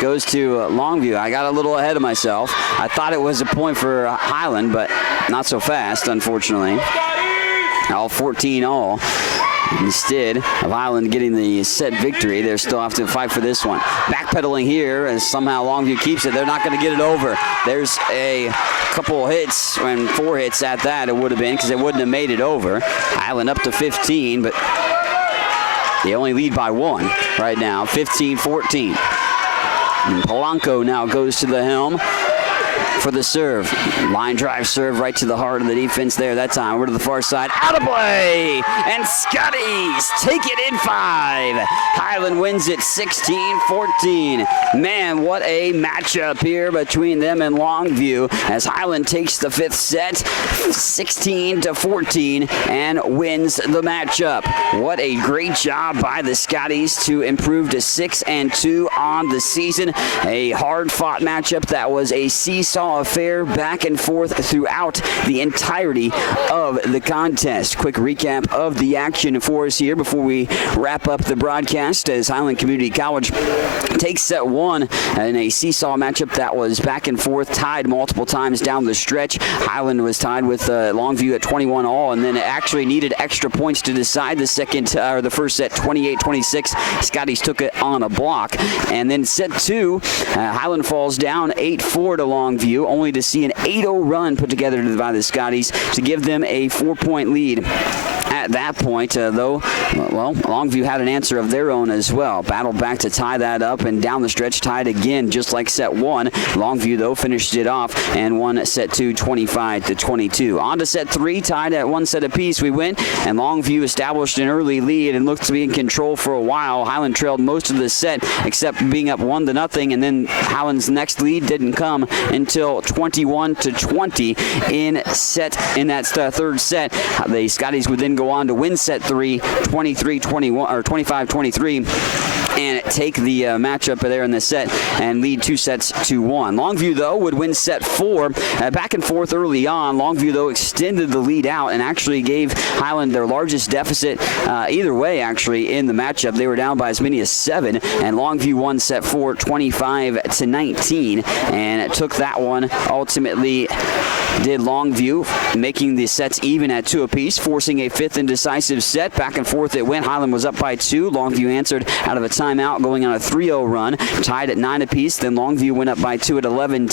goes to Longview. I got a little ahead of myself. I thought it was a point for Highland, but not so fast, unfortunately. All 14 all. Instead of Highland getting the set victory, they still have to fight for this one. Backpedaling here as somehow Longview keeps it. They're not going to get it over. There's a couple hits, and 4 hits at that it would have been, because they wouldn't have made it over. Highland up to 15, but they only lead by 1 right now, 15-14. And Polanco now goes to the helm for the serve. Line drive serve right to the heart of the defense there that time. Over to the far side. Out of play! And Scotties take it in 5. Highland wins it 16-14. Man, what a matchup here between them and Longview as Highland takes the 5th set 16-14 and wins the matchup. What a great job by the Scotties to improve to 6-2 on the season. A hard-fought matchup that was a seesaw affair back and forth throughout the entirety of the contest. Quick recap of the action for us here before we wrap up the broadcast as Highland Community College takes set 1 in a seesaw matchup that was back and forth, tied multiple times down the stretch. Highland was tied with Longview at 21 all, and then it actually needed extra points to decide the first set, 28-26. Scotties took it on a block, and then set 2, Highland falls down 8-4 to Longview, only to see an 8-0 run put together by the Scotties to give them a 4-point lead. At that point, though, Longview had an answer of their own as well. Battled back to tie that up, and down the stretch tied again, just like set 1. Longview, though, finished it off and won set 2, 25-22. On to set 3, tied at 1 set apiece. We went, and Longview established an early lead and looked to be in control for a while. Highland trailed most of the set, except being up 1-0, and then Highland's next lead didn't come until 21-20 in that third set. The Scotties would then go on to win set 3, 23-21 or 25-23. And take the matchup there in the set and lead 2-1. Longview, though, would win set 4. Back and forth early on. Longview, though, extended the lead out and actually gave Highland their largest deficit either way, actually, in the matchup. They were down by as many as 7, and Longview won set 4, 25-19, and took that one. Ultimately, did Longview, making the sets even at 2 apiece, forcing a 5th and decisive set. Back and forth it went. Highland was up by 2. Longview answered out of a timeout, going on a 3-0 run, tied at 9 apiece. Then Longview went up by 2 at 11-10,